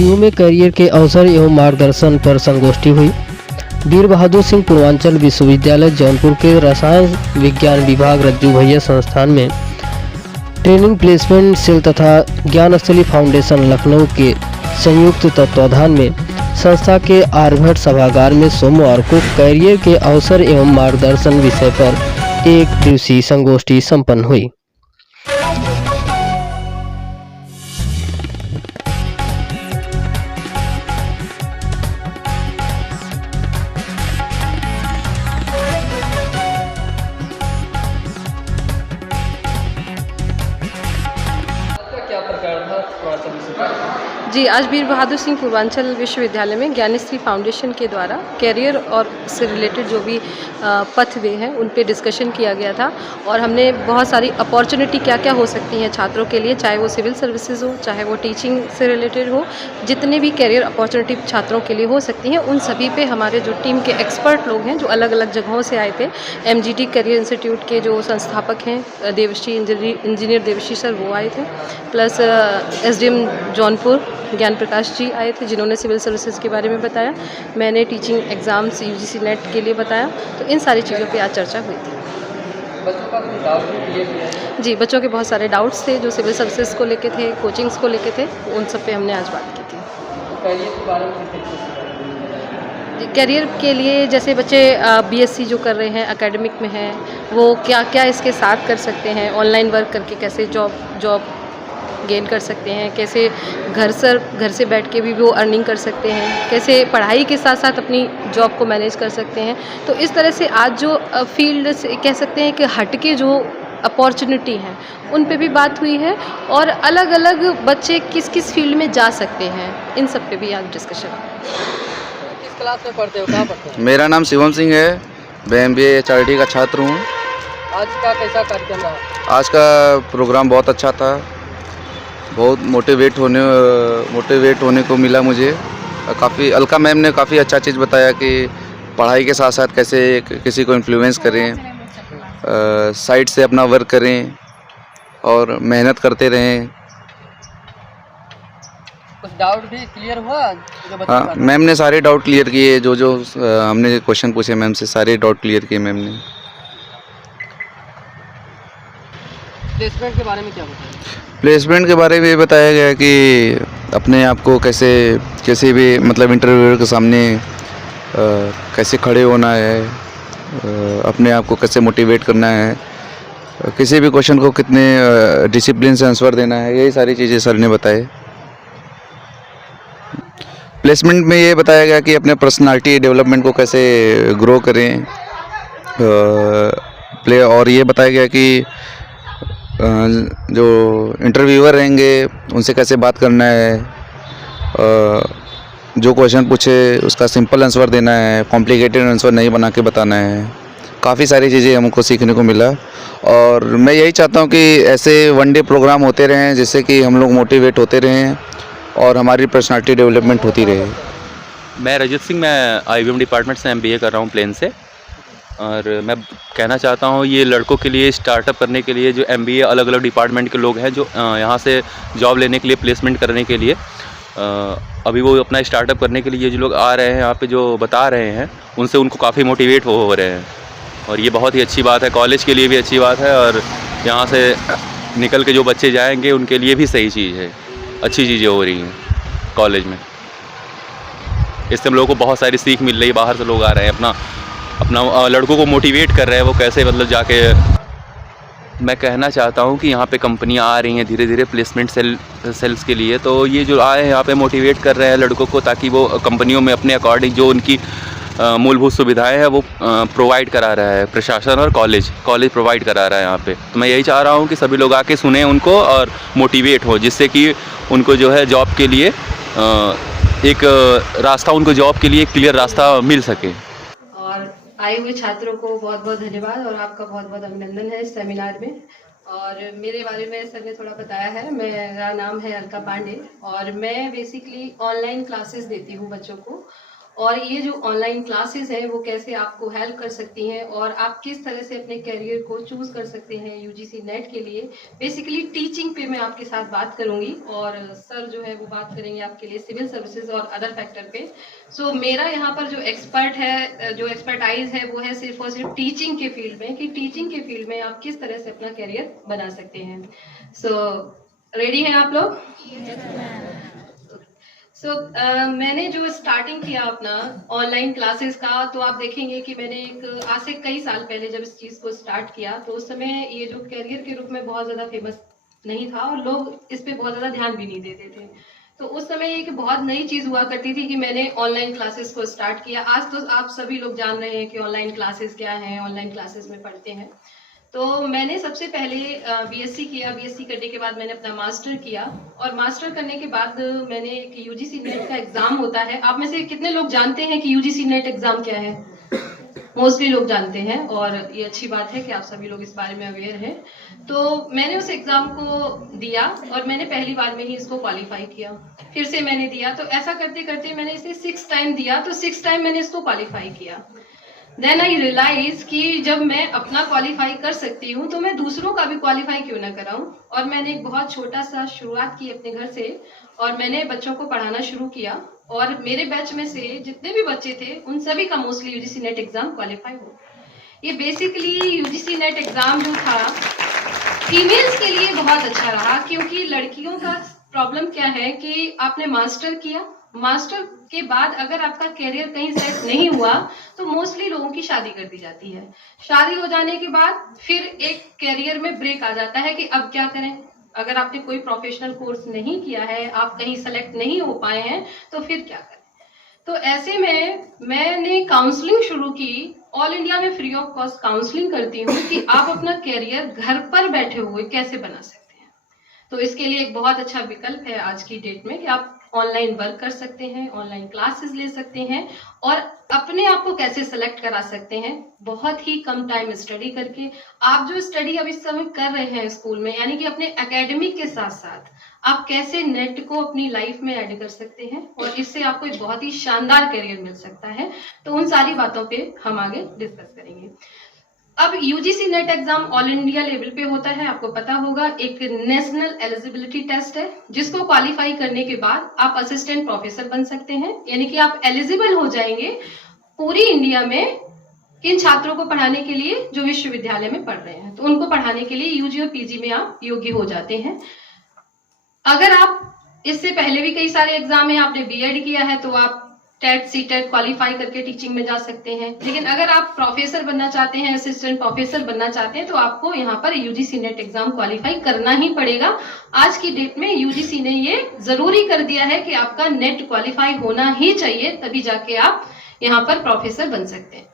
PU में career के अवसर एवं मार्गदर्शन पर संगोष्ठी हुई। वीर बहादुर सिंह पूर्वांचल विश्वविद्यालय जौनपुर के रसायन विज्ञान विभाग रज्जू भैया संस्थान में ट्रेनिंग प्लेसमेंट सेल तथा ज्ञानस्थली फाउंडेशन लखनऊ के संयुक्त तत्वाधान में संस्था के आर्यभट्ट सभागार में सोमवार को करियर के अवसर एवं मार्गदर्शन विषय पर एक दिवसीय संगोष्ठी संपन्न हुई। क्या प्रकार था? जी, आज वीर बहादुर सिंह पूर्वांचल विश्वविद्यालय में ज्ञानश्री फाउंडेशन के द्वारा कैरियर और से रिलेटेड जो भी पथवे हैं उन पे डिस्कशन किया गया था और हमने बहुत सारी अपॉर्चुनिटी क्या क्या हो सकती हैं छात्रों के लिए, चाहे वो सिविल सर्विसेज हो, चाहे वो टीचिंग से रिलेटेड हो, जितने भी कैरियर अपॉर्चुनिटी छात्रों के लिए हो सकती हैं उन सभी पे हमारे जो टीम के एक्सपर्ट लोग हैं जो अलग अलग जगहों से आए थे, MGT करियर इंस्टीट्यूट के जो संस्थापक हैं देवश्री इंजीनियर देवश्री सर वो आए थे, प्लस SDM जौनपुर ज्ञान प्रकाश जी आए थे जिन्होंने सिविल सर्विसेज के बारे में बताया। मैंने टीचिंग एग्ज़ाम्स UGC नेट के लिए बताया। तो इन सारी चीज़ों पे आज चर्चा हुई थी। बच्चों का कोई डाउट भी क्लियर किया है? जी, बच्चों के बहुत सारे डाउट्स थे जो सिविल सर्विसेज को लेके थे, कोचिंग्स को लेके थे, उन सब पे हमने आज बात की थी। करियर के बारे में किस तरीके से बात की? करियर के लिए जैसे बच्चे BSc जो कर रहे हैं एकेडमिक में हैं वो क्या क्या इसके साथ कर सकते हैं, ऑनलाइन वर्क करके कैसे जॉब गेन कर सकते हैं, कैसे घर से बैठ के भी वो अर्निंग कर सकते हैं, कैसे पढ़ाई के साथ साथ अपनी जॉब को मैनेज कर सकते हैं। तो इस तरह से आज जो फील्ड से कह सकते हैं कि हटके जो अपॉर्चुनिटी हैं उन पे भी बात हुई है और अलग अलग बच्चे किस किस फील्ड में जा सकते हैं इन सब पे भी आज डिस्कशन। किस क्लास में पढ़ते हो, कहाँ पढ़ते हो? मेरा नाम शिवम सिंह है, मैं MBA HRD का छात्र हूँ। आज का कैसा कार्यक्रम रहा? आज का प्रोग्राम बहुत अच्छा था, बहुत मोटिवेट होने को मिला मुझे। काफ़ी अलका मैम ने काफ़ी अच्छा चीज़ बताया कि पढ़ाई के साथ साथ कैसे किसी को इन्फ्लुएंस करें, साइड से अपना वर्क करें और मेहनत करते रहें। कुछ डाउट भी क्लियर हुआ? हाँ, मैम ने सारे डाउट क्लियर किए, जो हमने क्वेश्चन पूछे मैम से सारे डाउट क्लियर किए मैम ने। प्लेसमेंट के बारे में क्या बताया? प्लेसमेंट के बारे में ये बताया गया कि अपने आप को कैसे भी मतलब इंटरव्यूअर के सामने कैसे खड़े होना है, अपने आप को कैसे मोटिवेट करना है, किसी भी क्वेश्चन को कितने डिसिप्लिन से आंसर देना है, यही सारी चीज़ें सर ने बताए। प्लेसमेंट में ये बताया गया कि अपने पर्सनालिटी डेवलपमेंट को कैसे ग्रो करें, और ये बताया गया कि जो इंटरव्यूअर रहेंगे उनसे कैसे बात करना है, जो क्वेश्चन पूछे उसका सिंपल आंसर देना है, कॉम्प्लिकेटेड आंसर नहीं बना के बताना है। काफ़ी सारी चीज़ें हमको सीखने को मिला और मैं यही चाहता हूँ कि ऐसे वन डे प्रोग्राम होते रहें जिससे कि हम लोग मोटिवेट होते रहें और हमारी पर्सनालिटी डेवलपमेंट होती रहे। मैं रजत सिंह, मैं IBM डिपार्टमेंट से MBA कर रहा हूँ प्लेन से, और मैं कहना चाहता हूँ ये लड़कों के लिए स्टार्टअप करने के लिए जो MBA अलग अलग डिपार्टमेंट के लोग हैं जो यहाँ से जॉब लेने के लिए, प्लेसमेंट करने के लिए अभी वो अपना स्टार्टअप करने के लिए जो लोग आ रहे हैं यहाँ पे जो बता रहे हैं उनसे उनको काफ़ी मोटिवेट हो रहे हैं और ये बहुत ही अच्छी बात है, कॉलेज के लिए भी अच्छी बात है और यहाँ से निकल के जो बच्चे जाएंगे उनके लिए भी सही चीज़ है, अच्छी चीज़ें हो रही हैं कॉलेज में। इससे हम लोगों को बहुत सारी सीख मिल रही है, बाहर से लोग आ रहे हैं अपना लड़कों को मोटिवेट कर रहे हैं वो कैसे मतलब जाके। मैं कहना चाहता हूँ कि यहाँ पे कंपनियाँ आ रही हैं धीरे धीरे प्लेसमेंट सेल्स के लिए, तो ये जो आए हैं यहाँ पे मोटिवेट कर रहे हैं लड़कों को ताकि वो कंपनियों में अपने अकॉर्डिंग जो उनकी मूलभूत सुविधाएं हैं वो प्रोवाइड करा रहा है प्रशासन और कॉलेज प्रोवाइड करा रहा है यहाँ पे। तो मैं यही चाह रहा हूँ कि सभी लोग आके सुने उनको और मोटिवेट हो, जिससे कि उनको जो है जॉब के लिए एक रास्ता, उनको जॉब के लिए एक क्लियर रास्ता मिल सके। और आए हुए छात्रों को बहुत बहुत धन्यवाद और आपका बहुत बहुत अभिनंदन है इस सेमिनार में। और मेरे बारे में सर ने थोड़ा बताया है, मेरा नाम है अलका पांडे और मैं बेसिकली ऑनलाइन क्लासेस देती हूँ बच्चों को और ये जो ऑनलाइन क्लासेस हैं वो कैसे आपको हेल्प कर सकती हैं और आप किस तरह से अपने करियर को चूज कर सकते हैं यूजीसी नेट के लिए। बेसिकली टीचिंग पे मैं आपके साथ बात करूंगी और सर जो है वो बात करेंगे आपके लिए सिविल सर्विसेज और अदर फैक्टर पे। सो मेरा यहाँ पर जो एक्सपर्टाइज है वो है सिर्फ और सिर्फ टीचिंग के फील्ड में, कि टीचिंग के फील्ड में आप किस तरह से अपना करियर बना सकते हैं। सो रेडी हैं आप लोग? मैंने जो स्टार्टिंग किया अपना ऑनलाइन क्लासेस का, तो आप देखेंगे कि मैंने एक आज से कई साल पहले जब इस चीज़ को स्टार्ट किया तो उस समय ये जो करियर के रूप में बहुत ज़्यादा फेमस नहीं था और लोग इस पे बहुत ज़्यादा ध्यान भी नहीं देते थे। तो उस समय एक बहुत नई चीज़ हुआ करती थी कि मैंने ऑनलाइन क्लासेस को स्टार्ट किया। आज तो आप सभी लोग जान रहे हैं कि ऑनलाइन क्लासेस क्या हैं, ऑनलाइन क्लासेस में पढ़ते हैं। तो मैंने सबसे पहले बीएससी किया। बीएससी करने के बाद मैंने अपना मास्टर किया और मास्टर करने के बाद मैंने एक यूजीसी नेट का एग्जाम होता है। आप में से कितने लोग जानते हैं कि यूजीसी नेट एग्जाम क्या है? मोस्टली लोग जानते हैं और ये अच्छी बात है कि आप सभी लोग इस बारे में अवेयर हैं। तो मैंने उस एग्जाम को दिया और मैंने पहली बार में ही इसको क्वालिफाई किया। फिर से मैंने दिया, तो ऐसा करते करते मैंने इसे 6 टाइम दिया, तो 6 टाइम मैंने इसको क्वालिफाई किया। देन आई रियलाइज कि जब मैं अपना क्वालिफाई कर सकती हूँ तो मैं दूसरों का भी क्वालिफाई क्यों ना कराऊं। और मैंने एक बहुत छोटा सा शुरुआत की अपने घर से और मैंने बच्चों को पढ़ाना शुरू किया और मेरे बैच में से जितने भी बच्चे थे उन सभी का mostly UGC net exam qualify हो। ये बेसिकली यूजीसी नेट एग्जाम जो था फीमेल्स के लिए बहुत अच्छा रहा, क्योंकि लड़कियों का प्रॉब्लम क्या है कि आपने मास्टर किया, मास्टर के बाद अगर आपका करियर कहीं सेट नहीं हुआ तो मोस्टली लोगों की शादी कर दी जाती है। शादी हो जाने के बाद फिर एक करियर में ब्रेक आ जाता है कि अब क्या करें। अगर आपने कोई प्रोफेशनल कोर्स नहीं किया है, आप कहीं सेलेक्ट नहीं हो पाए हैं, तो फिर क्या करें। तो ऐसे में मैंने काउंसलिंग शुरू की। ऑल इंडिया में फ्री ऑफ कॉस्ट काउंसलिंग करती हूँ कि आप अपना करियर घर पर बैठे हुए कैसे बना सकते हैं। तो इसके लिए एक बहुत अच्छा विकल्प है आज की डेट में कि आप ऑनलाइन वर्क कर सकते हैं, ऑनलाइन क्लासेस ले सकते हैं और अपने आप को कैसे सेलेक्ट करा सकते हैं बहुत ही कम टाइम स्टडी करके। आप जो स्टडी अभी इस समय कर रहे हैं स्कूल में, यानी कि अपने एकेडमिक के साथ साथ आप कैसे नेट को अपनी लाइफ में ऐड कर सकते हैं और इससे आपको एक बहुत ही शानदार करियर मिल सकता है। तो उन सारी बातों पे हम आगे डिस्कस करेंगे। अब UGC net exam all India level पे होता है, आपको पता होगा। एक नेशनल एलिजिबिलिटी टेस्ट है जिसको क्वालिफाई करने के बाद आप असिस्टेंट प्रोफेसर बन सकते हैं, यानी कि आप एलिजिबल हो जाएंगे पूरी इंडिया में किन छात्रों को पढ़ाने के लिए जो विश्वविद्यालय में पढ़ रहे हैं, तो उनको पढ़ाने के लिए यूजी और पीजी में आप योग्य हो जाते हैं। अगर आप इससे पहले भी कई सारे एग्जाम है, आपने बीएड किया है तो आप टेट सीटेट क्वालिफाई करके टीचिंग में जा सकते हैं। लेकिन अगर आप प्रोफेसर बनना चाहते हैं, असिस्टेंट प्रोफेसर बनना चाहते हैं, तो आपको यहाँ पर यूजीसी नेट एग्जाम क्वालिफाई करना ही पड़ेगा। आज की डेट में यूजीसी ने ये जरूरी कर दिया है कि आपका नेट क्वालिफाई होना ही चाहिए, तभी जाके आप यहाँ पर प्रोफेसर बन सकते हैं।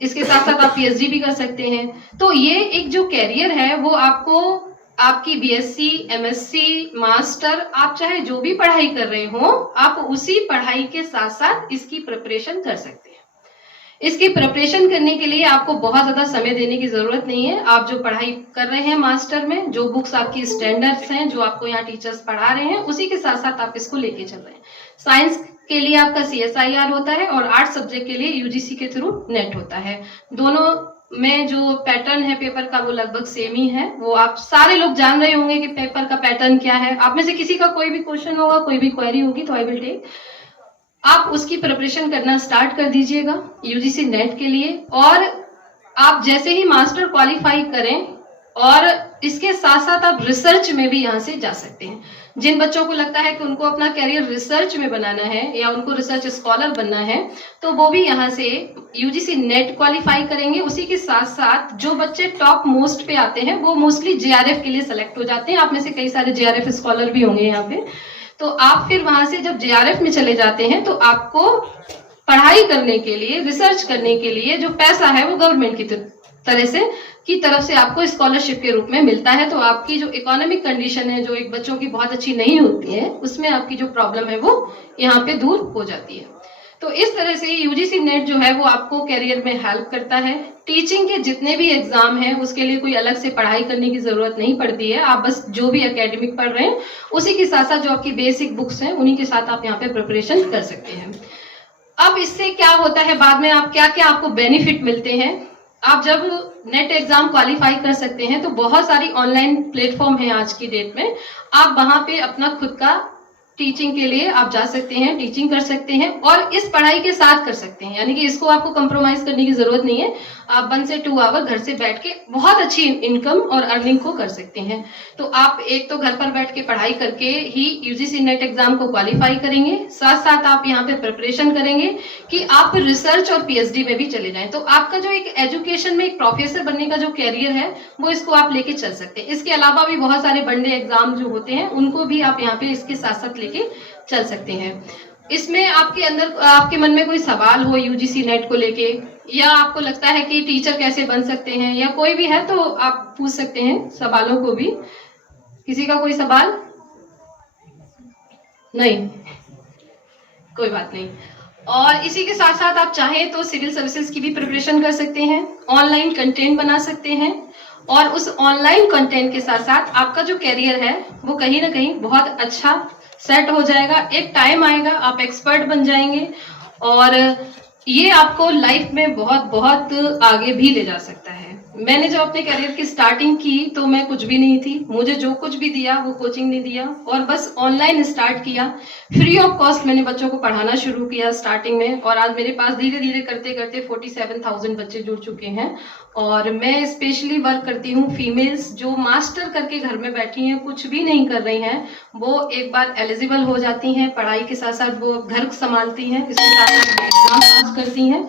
इसके साथ साथ आप पीएचडी भी कर सकते हैं। तो ये एक जो कैरियर है वो आपको आपकी बीएससी, एमएससी, मास्टर, आप चाहे जो भी पढ़ाई कर रहे हो, आप उसी पढ़ाई के साथ साथ इसकी प्रिपरेशन कर सकते हैं। इसकी प्रिपरेशन करने के लिए आपको बहुत ज्यादा समय देने की जरूरत नहीं है। आप जो पढ़ाई कर रहे हैं मास्टर में, जो बुक्स आपकी स्टैंडर्ड्स हैं, जो आपको यहाँ टीचर्स पढ़ा रहे हैं, उसी के साथ साथ आप इसको लेके चल रहे हैं। साइंस के लिए आपका CSIR होता है और आर्ट्स सब्जेक्ट के लिए यूजीसी के थ्रू नेट होता है। दोनों में जो पैटर्न है पेपर का वो लगभग सेम ही है। वो आप सारे लोग जान रहे होंगे कि पेपर का पैटर्न क्या है। आप में से किसी का कोई भी क्वेश्चन होगा, कोई भी क्वेरी होगी तो आई विल टेक, आप उसकी प्रिपरेशन करना स्टार्ट कर दीजिएगा यूजीसी नेट के लिए। और आप जैसे ही मास्टर क्वालिफाई करें और इसके साथ साथ आप रिसर्च में भी यहाँ से जा सकते हैं। जिन बच्चों को लगता है कि उनको अपना कैरियर रिसर्च में बनाना है या उनको रिसर्च स्कॉलर बनना है, तो वो भी यहाँ से यूजीसी नेट क्वालिफाई करेंगे। उसी के साथ साथ जो बच्चे टॉप मोस्ट पे आते हैं वो मोस्टली जेआरएफ के लिए सेलेक्ट हो जाते हैं। आप में से कई सारे जेआरएफ स्कॉलर भी होंगे यहाँ पे। तो आप फिर वहां से जब जेआरएफ में चले जाते हैं तो आपको पढ़ाई करने के लिए, रिसर्च करने के लिए जो पैसा है वो गवर्नमेंट की तरफ से आपको स्कॉलरशिप के रूप में मिलता है। तो आपकी जो इकोनॉमिक कंडीशन है, जो एक बच्चों की बहुत अच्छी नहीं होती है, उसमें आपकी जो प्रॉब्लम है वो यहाँ पे दूर हो जाती है। तो इस तरह से यूजीसी नेट जो है वो आपको कैरियर में हेल्प करता है। टीचिंग के जितने भी एग्जाम हैं उसके लिए कोई अलग से पढ़ाई करने की जरूरत नहीं पड़ती है। आप बस जो भी एकेडमिक पढ़ रहे हैं उसी के साथ साथ जो आपकी बेसिक बुक्स हैं उन्हीं के साथ आप यहाँ पे प्रिपरेशन कर सकते हैं। अब इससे क्या होता है, बाद में आप क्या क्या आपको बेनिफिट मिलते हैं। आप जब नेट एग्जाम क्वालिफाई कर सकते हैं तो बहुत सारी ऑनलाइन प्लेटफॉर्म है आज की डेट में, आप वहां पे अपना खुद का टीचिंग के लिए आप जा सकते हैं, टीचिंग कर सकते हैं और इस पढ़ाई के साथ कर सकते हैं, यानी कि इसको आपको कंप्रोमाइज करने की जरूरत नहीं है। आप 1 से 2 आवर घर से बैठ के बहुत अच्छी इनकम और अर्निंग को कर सकते हैं। तो आप एक तो घर पर बैठ के पढ़ाई करके ही यूजीसी नेट एग्जाम को क्वालिफाई करेंगे, साथ साथ आप यहाँ पे प्रिपरेशन करेंगे कि आप रिसर्च और पीएचडी में भी चले जाएं। तो आपका जो एक एजुकेशन में एक प्रोफेसर बनने का जो कैरियर है वो इसको आप लेके चल सकते हैं। इसके अलावा भी बहुत सारे बड़े एग्जाम जो होते हैं उनको भी आप यहाँ पे इसके साथ साथ लेके चल सकते हैं। इसमें आपके अंदर आपके मन में कोई सवाल हो यूजीसी नेट को लेके, या आपको लगता है कि टीचर कैसे बन सकते हैं या कोई भी है, तो आप पूछ सकते हैं सवालों को भी। किसी का कोई सवाल नहीं? कोई बात नहीं। और इसी के साथ साथ आप चाहें तो सिविल सर्विसेज की भी प्रिपरेशन कर सकते हैं, ऑनलाइन कंटेंट बना सकते हैं और उस ऑनलाइन कंटेंट के साथ साथ आपका जो कैरियर है वो कहीं ना कहीं बहुत अच्छा सेट हो जाएगा। एक टाइम आएगा आप एक्सपर्ट बन जाएंगे और ये आपको लाइफ में बहुत बहुत आगे भी ले जा सकता है। मैंने जब अपने करियर की स्टार्टिंग की तो मैं कुछ भी नहीं थी, मुझे जो कुछ भी दिया वो कोचिंग ने दिया और बस ऑनलाइन स्टार्ट किया, फ्री ऑफ कॉस्ट मैंने बच्चों को पढ़ाना शुरू किया स्टार्टिंग में। और आज मेरे पास धीरे धीरे करते करते 47,000 बच्चे जुड़ चुके हैं। और मैं स्पेशली वर्क करती हूँ फीमेल्स जो मास्टर करके घर में बैठी हैं, कुछ भी नहीं कर रही हैं, वो एक बार एलिजिबल हो जाती हैं, पढ़ाई के साथ साथ वो घर संभालती हैं, इसके साथ साथ एग्जाम पास करती हैं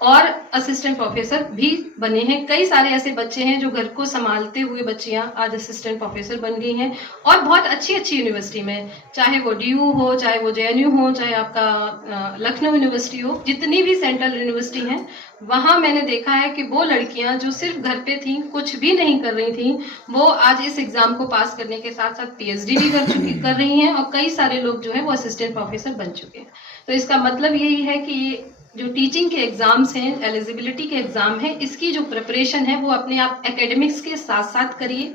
और असिस्टेंट प्रोफेसर भी बने हैं। कई सारे ऐसे बच्चे हैं जो घर को संभालते हुए बच्चियां आज असिस्टेंट प्रोफेसर बन गई हैं और बहुत अच्छी अच्छी यूनिवर्सिटी में, चाहे वो DU हो, चाहे वो JNU हो, चाहे आपका लखनऊ यूनिवर्सिटी हो, जितनी भी सेंट्रल यूनिवर्सिटी हैं वहां मैंने देखा है कि वो लड़कियां जो सिर्फ घर पे थी, कुछ भी नहीं कर रही थी, वो आज इस एग्जाम को पास करने के साथ साथ PhD भी कर रही हैं और कई सारे लोग जो है वो असिस्टेंट प्रोफेसर बन चुके हैं। तो इसका मतलब यही है कि ये जो टीचिंग के एग्जाम्स हैं, एलिजिबिलिटी के एग्जाम है, इसकी जो प्रिपरेशन है वो अपने आप एकेडमिक्स के साथ साथ करिए।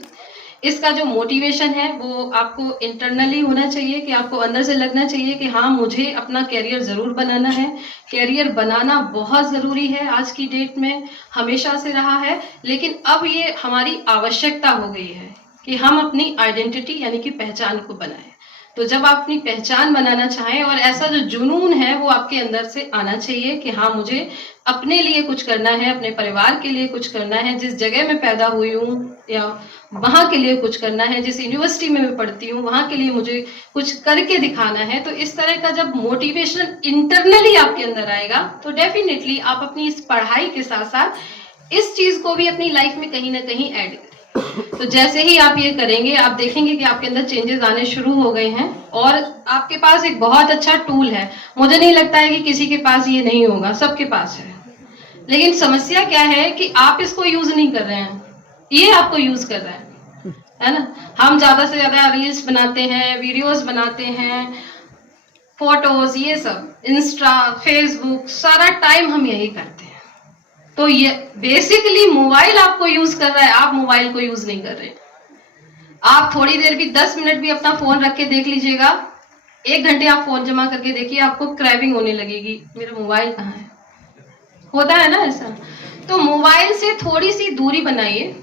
इसका जो मोटिवेशन है वो आपको इंटरनली होना चाहिए कि आपको अंदर से लगना चाहिए कि हाँ मुझे अपना कैरियर जरूर बनाना है। कैरियर बनाना बहुत जरूरी है आज की डेट में, हमेशा से रहा है, लेकिन अब ये हमारी आवश्यकता हो गई है कि हम अपनी आइडेंटिटी यानी कि पहचान को बनाएं। तो जब आप अपनी पहचान बनाना चाहें और ऐसा जो जुनून है वो आपके अंदर से आना चाहिए कि हाँ मुझे अपने लिए कुछ करना है, अपने परिवार के लिए कुछ करना है, जिस जगह में पैदा हुई हूँ या वहां के लिए कुछ करना है, जिस यूनिवर्सिटी में मैं पढ़ती हूँ वहां के लिए मुझे कुछ करके दिखाना है। तो इस तरह का जब मोटिवेशन इंटरनली आपके अंदर आएगा तो डेफिनेटली आप अपनी इस पढ़ाई के साथ साथ इस चीज को भी अपनी लाइफ में कहीं ना कहीं ऐड करें। तो जैसे ही आप ये करेंगे आप देखेंगे कि आपके अंदर चेंजेस आने शुरू हो गए हैं और आपके पास एक बहुत अच्छा टूल है। मुझे नहीं लगता है कि किसी के पास ये नहीं होगा, सबके पास है, लेकिन समस्या क्या है कि आप इसको यूज नहीं कर रहे हैं, ये आपको यूज कर रहा है ना। हम ज्यादा से ज्यादा रील्स बनाते हैं, वीडियोस बनाते हैं, फोटोज, ये सब इंस्टा, फेसबुक, सारा टाइम हम यही करते हैं। तो ये बेसिकली मोबाइल आपको यूज कर रहा है, आप मोबाइल को यूज नहीं कर रहे। आप थोड़ी देर भी 10 मिनट भी अपना फोन रख के देख लीजिएगा, 1 घंटे आप फोन जमा करके देखिए, आपको क्रेविंग होने लगेगी, मेरा मोबाइल कहाँ है, होता है ना ऐसा। तो मोबाइल से थोड़ी सी दूरी बनाइए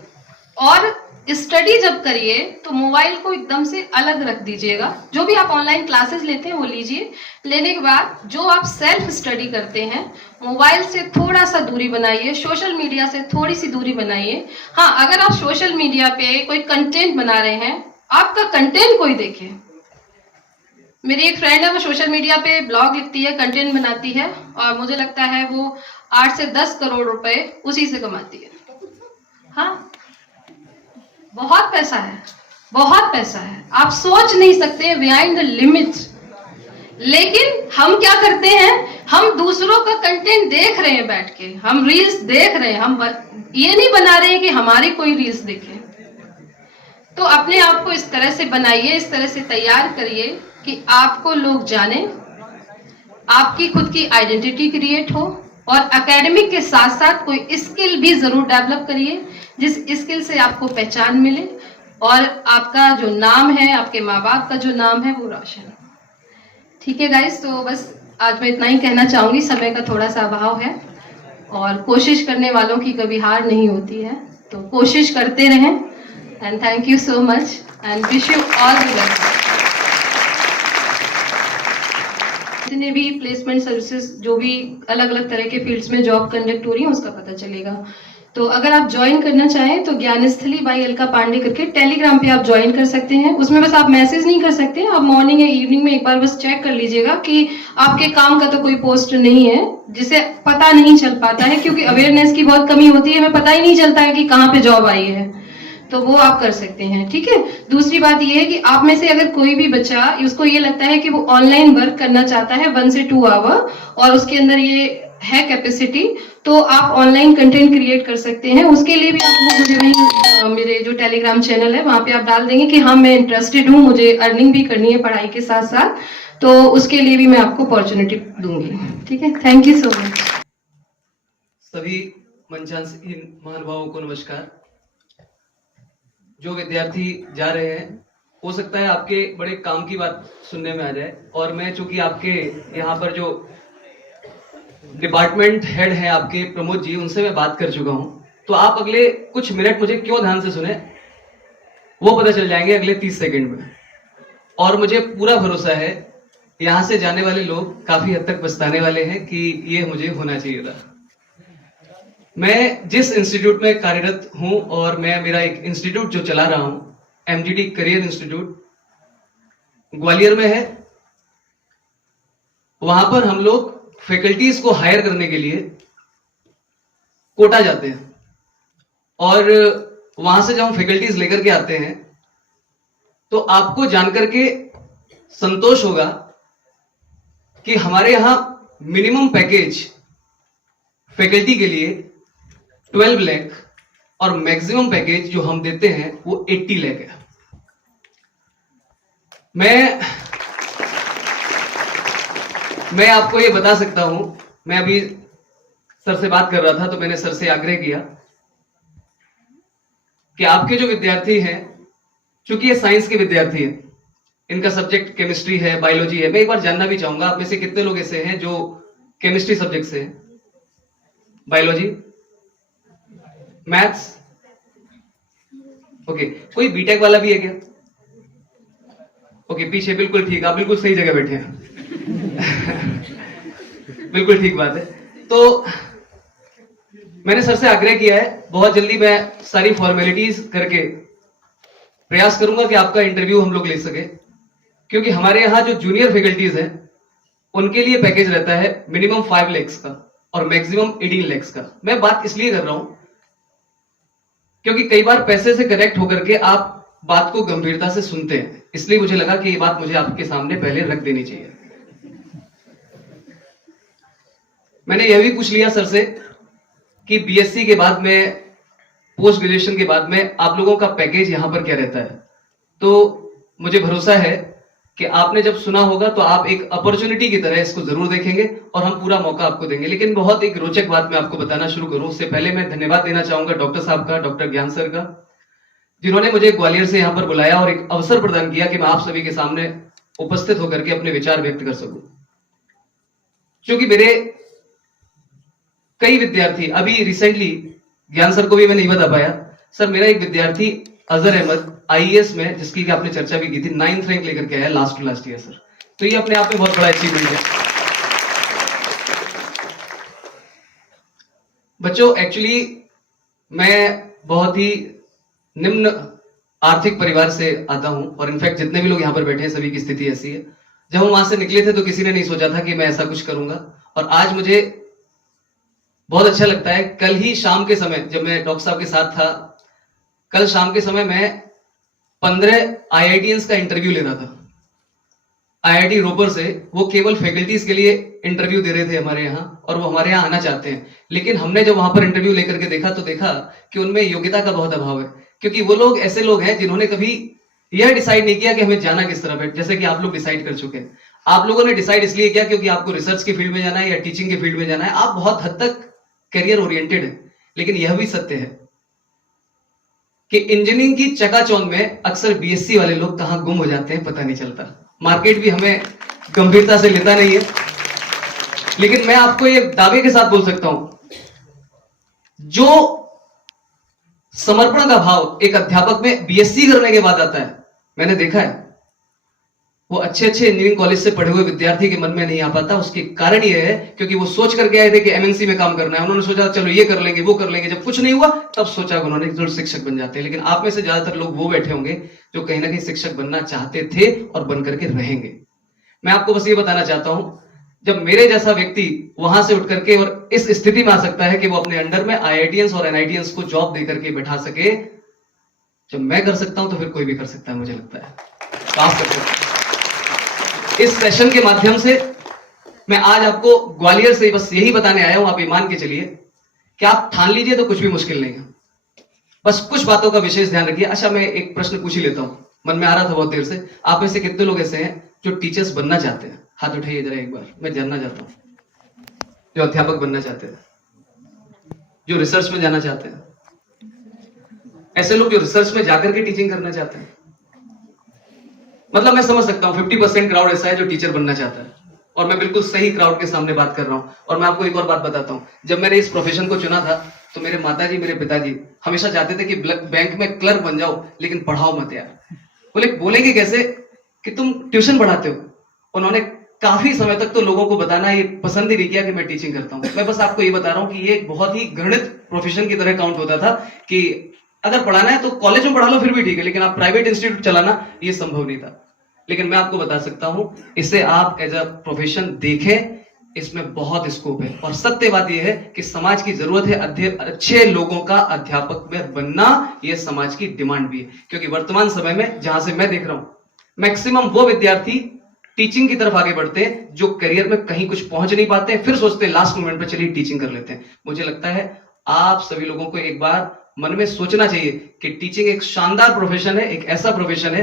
और स्टडी जब करिए तो मोबाइल को एकदम से अलग रख दीजिएगा। जो भी आप ऑनलाइन क्लासेस लेते हैं वो लीजिए, लेने के बाद जो आप सेल्फ स्टडी करते हैं मोबाइल से थोड़ा सा दूरी बनाइए, सोशल मीडिया से थोड़ी सी दूरी बनाइए। हाँ, अगर आप सोशल मीडिया पे कोई कंटेंट बना रहे हैं, आपका कंटेंट कोई देखे। मेरी एक फ्रेंड है, वो सोशल मीडिया पे ब्लॉग लिखती है, कंटेंट बनाती है और मुझे लगता है वो 8 से 10 करोड़ रुपए उसी से कमाती है। हाँ, बहुत पैसा है, बहुत पैसा है, आप सोच नहीं सकते, बिहाइंड द लिमिट। लेकिन हम क्या करते हैं, हम दूसरों का कंटेंट देख रहे हैं बैठ के, हम रील्स देख रहे हैं, हम ये नहीं बना रहे हैं कि हमारी कोई रील्स देखे। तो अपने आप को इस तरह से बनाइए, इस तरह से तैयार करिए कि आपको लोग जाने, आपकी खुद की आइडेंटिटी क्रिएट हो और एकेडमिक के साथ साथ कोई स्किल भी जरूर डेवलप करिए जिस स्किल से आपको पहचान मिले और आपका जो नाम है, आपके माँ बाप का जो नाम है वो रोशन। ठीक है गाइस, तो बस आज मैं इतना ही कहना चाहूँगी, समय का थोड़ा सा अभाव है और कोशिश करने वालों की कभी हार नहीं होती है, तो कोशिश करते रहें। And thank you so much and wish you all the best. जितने भी प्लेसमेंट सर्विसेज जो भी अलग अलग तरह के फील्ड्स में जॉब कंडक्ट हो रही है उसका पता चलेगा। तो अगर आप ज्वाइन करना चाहें तो ज्ञानस्थली बाई अलका पांडे करके टेलीग्राम पे आप ज्वाइन कर सकते हैं। उसमें बस आप मैसेज नहीं कर सकते, आप मॉर्निंग या इवनिंग में एक बार बस चेक कर लीजिएगा कि आपके काम का तो कोई पोस्ट नहीं है, जिसे पता नहीं चल पाता है क्योंकि अवेयरनेस की बहुत कमी होती है, हमें पता ही नहीं चलता है कि कहाँ पे जॉब आई है, तो वो आप कर सकते हैं। ठीक है। दूसरी बात ये है कि आप में से अगर कोई भी बच्चा उसको ये लगता है कि वो ऑनलाइन वर्क करना चाहता है 1 से 2 आवर और उसके अंदर ये है कैपेसिटी, तो आप ऑनलाइन कंटेंट क्रिएट कर सकते हैं। उसके लिए भी आपको मुझे वहीं मेरे जो टेलीग्राम चैनल है वहां पे आप डाल देंगे कि हाँ मैं इंटरेस्टेड हूँ, मुझे अर्निंग भी करनी है पढ़ाई के साथ साथ, तो उसके लिए भी मैं आपको अपॉर्चुनिटी दूंगी। ठीक है, थैंक यू सो मच। सभी मंचासीन महानुभावों को नमस्कार। जो विद्यार्थी जा रहे हैं, हो सकता है आपके बड़े काम की बात सुनने में आ जाए, और मैं चूंकि आपके यहाँ पर जो डिपार्टमेंट हेड है आपके प्रमोद जी, उनसे मैं बात कर चुका हूं, तो आप अगले कुछ मिनट मुझे क्यों ध्यान से सुने वो पता चल जाएंगे अगले 30 सेकंड में। और मुझे पूरा भरोसा है यहां से जाने वाले लोग काफी हद तक पछताने वाले हैं कि ये मुझे होना चाहिए था। मैं जिस इंस्टीट्यूट में कार्यरत हूं, और मैं मेरा एक इंस्टीट्यूट जो चला रहा हूं, एमजीडी करियर इंस्टीट्यूट ग्वालियर में है, वहां पर हम लोग फैकल्टीज को हायर करने के लिए कोटा जाते हैं, और वहां से जब हम फैकल्टीज लेकर के आते हैं तो आपको जानकर के संतोष होगा कि हमारे यहां मिनिमम पैकेज फैकल्टी के लिए 12 लाख और मैक्सिमम पैकेज जो हम देते हैं वो 80 लाख है। मैं आपको ये बता सकता हूं, मैं अभी सर से बात कर रहा था तो मैंने सर से आग्रह किया कि आपके जो विद्यार्थी हैं, चूंकि ये साइंस के विद्यार्थी हैं, इनका सब्जेक्ट केमिस्ट्री है, बायोलॉजी है, मैं एक बार जानना भी चाहूंगा आप में से कितने लोग ऐसे हैं जो केमिस्ट्री सब्जेक्ट से हैं, बायोलॉजी, मैथ्स, ओके, कोई बीटेक वाला भी है क्या? ओके, पीछे, बिल्कुल ठीक, आप बिल्कुल सही जगह बैठे हैं। बिल्कुल ठीक बात है। तो मैंने सर से आग्रह किया है, बहुत जल्दी मैं सारी फॉर्मेलिटीज करके प्रयास करूंगा कि आपका इंटरव्यू हम लोग ले सके, क्योंकि हमारे यहां जो जूनियर फैकल्टीज हैं उनके लिए पैकेज रहता है मिनिमम 5 लाख का और मैक्सिमम 18 लाख का। मैं बात इसलिए कर रहा हूं क्योंकि कई बार पैसे से कनेक्ट होकर के आप बात को गंभीरता से सुनते हैं, इसलिए मुझे लगा कि ये बात मुझे आपके सामने पहले रख देनी चाहिए। मैंने यह भी पूछ लिया सर से कि बीएससी के बाद में, पोस्ट ग्रेजुएशन के बाद में आप लोगों का पैकेज यहां पर क्या रहता है, तो मुझे भरोसा है कि आपने जब सुना होगा तो आप एक अपॉर्चुनिटी की तरह इसको जरूर देखेंगे और हम पूरा मौका आपको देंगे। लेकिन बहुत एक रोचक बात मैं आपको बताना शुरू करूं उससे पहले मैं धन्यवाद देना चाहूंगा डॉक्टर साहब का, डॉक्टर ज्ञान सर का, जिन्होंने मुझे ग्वालियर से यहां पर बुलाया और एक अवसर प्रदान किया कि मैं आप सभी के सामने उपस्थित होकर के अपने विचार व्यक्त कर सकूं। क्योंकि मेरे कई विद्यार्थी, अभी रिसेंटली ज्ञान सर को भी मैं नहीं बता पाया, सर मेरा एक विद्यार्थी अजहर अहमद आईएएस में, जिसकी आपने चर्चा भी की थी, 9th रैंक लेकर के आया लास्ट ईयर सर। तो ये अपने आप में बहुत बड़ा अचीवमेंट है। बच्चों, एक्चुअली मैं बहुत ही निम्न आर्थिक परिवार से आता हूं, और इनफैक्ट जितने भी लोग यहां पर बैठे हैं सभी की स्थिति ऐसी है। जब हम वहां से निकले थे तो किसी ने नहीं सोचा था कि मैं ऐसा कुछ करूंगा, और आज मुझे बहुत अच्छा लगता है। कल ही शाम के समय जब मैं डॉक्टर साहब के साथ था, कल शाम के समय मैं 15 आईआईटीएंस का इंटरव्यू ले रहा था आईआईटी रोपर से। वो केवल फैकल्टीज के लिए इंटरव्यू दे रहे थे हमारे यहाँ, और वो हमारे यहाँ आना चाहते हैं। लेकिन हमने जब वहां पर इंटरव्यू लेकर के देखा तो देखा कि उनमें योग्यता का बहुत अभाव है, क्योंकि वो लोग ऐसे लोग हैं जिन्होंने कभी यह डिसाइड नहीं किया कि हमें जाना किस तरफ है, जैसे कि आप लोग डिसाइड कर चुके हैं। आप लोगों ने डिसाइड इसलिए किया क्योंकि आपको रिसर्च की फील्ड में जाना है या टीचिंग के फील्ड में जाना है, आप बहुत हद तक करियर ओरिएंटेड है। लेकिन यह भी सत्य है कि इंजीनियरिंग की चकाचौंध में अक्सर बीएससी वाले लोग कहां गुम हो जाते हैं पता नहीं चलता। मार्केट भी हमें गंभीरता से लेता नहीं है। लेकिन मैं आपको ये दावे के साथ बोल सकता हूं, जो समर्पण का भाव एक अध्यापक में बीएससी करने के बाद आता है, मैंने देखा है वो अच्छे इंजीनियरिंग कॉलेज से पढ़े हुए विद्यार्थी के मन में नहीं आ पाता। उसके कारण यह है क्योंकि वो सोच करके आए थे कि एमएनसी में काम करना है, उन्होंने सोचा चलो ये कर लेंगे वो कर लेंगे, जब कुछ नहीं हुआ तब सोचा उन्होंने जरूर शिक्षक बन जाते हैं। लेकिन आप में से ज्यादातर लोग वो बैठे होंगे जो कहीं ना कहीं शिक्षक बनना चाहते थे और बन करके रहेंगे। मैं आपको बस ये बताना चाहता हूं, जब मेरे जैसा व्यक्ति वहां से उठ करके और इस स्थिति में आ सकता है कि वो अपने अंडर में आईआईटीएंस और एनआईटीएंस को जॉब दे करके बैठा सके, जब मैं कर सकता हूं तो फिर कोई भी कर सकता है। मुझे लगता है आप कर सकते हैं। इस सेशन के माध्यम से मैं आज आपको ग्वालियर से बस यही बताने आया हूं, आप ये मान के चलिए कि आप ठान लीजिए तो कुछ भी मुश्किल नहीं है। बस कुछ बातों का विशेष ध्यान रखिए। अच्छा, मैं एक प्रश्न पूछ ही लेता हूं, मन में आ रहा था बहुत देर से। आप में से कितने लोग ऐसे हैं जो टीचर्स बनना चाहते हैं? हाथ उठाइए जरा एक बार, मैं जानना चाहता हूं। जो अध्यापक बनना चाहते हैं, जो रिसर्च में जाना चाहते हैं, ऐसे लोग जो रिसर्च में जाकर के टीचिंग करना चाहते हैं। मतलब मैं समझ सकता हूं 50% क्राउड ऐसा है जो टीचर बनना चाहता है, और मैं बिल्कुल सही क्राउड के सामने बात कर रहा हूं। और मैं आपको एक और बात बताता हूं, जब मैंने इस प्रोफेशन को चुना था तो मेरे माताजी, मेरे पिताजी हमेशा चाहते थे कि बैंक में क्लर्क बन जाओ, लेकिन पढ़ाओ मत यार। बोलेंगे कैसे कि तुम ट्यूशन पढ़ाते हो। उन्होंने काफी समय तक तो लोगों को बताना ये पसंद ही नहीं किया कि मैं टीचिंग करता हूं। मैं बस आपको ये बता रहा हूं कि ये एक बहुत ही घृणित प्रोफेशन की तरह काउंट होता था कि अगर पढ़ाना है तो कॉलेज में पढ़ा लो फिर भी ठीक है, लेकिन आप प्राइवेट इंस्टीट्यूट चलाना ये संभव नहीं था। लेकिन मैं आपको बता सकता हूं, इसे आप एज अ प्रोफेशन देखें, इसमें बहुत स्कोप है। और सत्य बात यह है कि समाज की जरूरत है अच्छे लोगों का अध्यापक में बनना, यह समाज की डिमांड भी है। क्योंकि वर्तमान समय में जहां से मैं देख रहा हूं, मैक्सिमम वो विद्यार्थी टीचिंग की तरफ आगे बढ़ते हैं जो करियर में कहीं कुछ पहुंच नहीं पाते हैं, फिर सोचते हैं लास्ट मोमेंट पे चलिए टीचिंग कर लेते हैं। मुझे लगता है आप सभी लोगों को एक बार मन में सोचना चाहिए कि टीचिंग एक शानदार प्रोफेशन है, एक ऐसा प्रोफेशन है।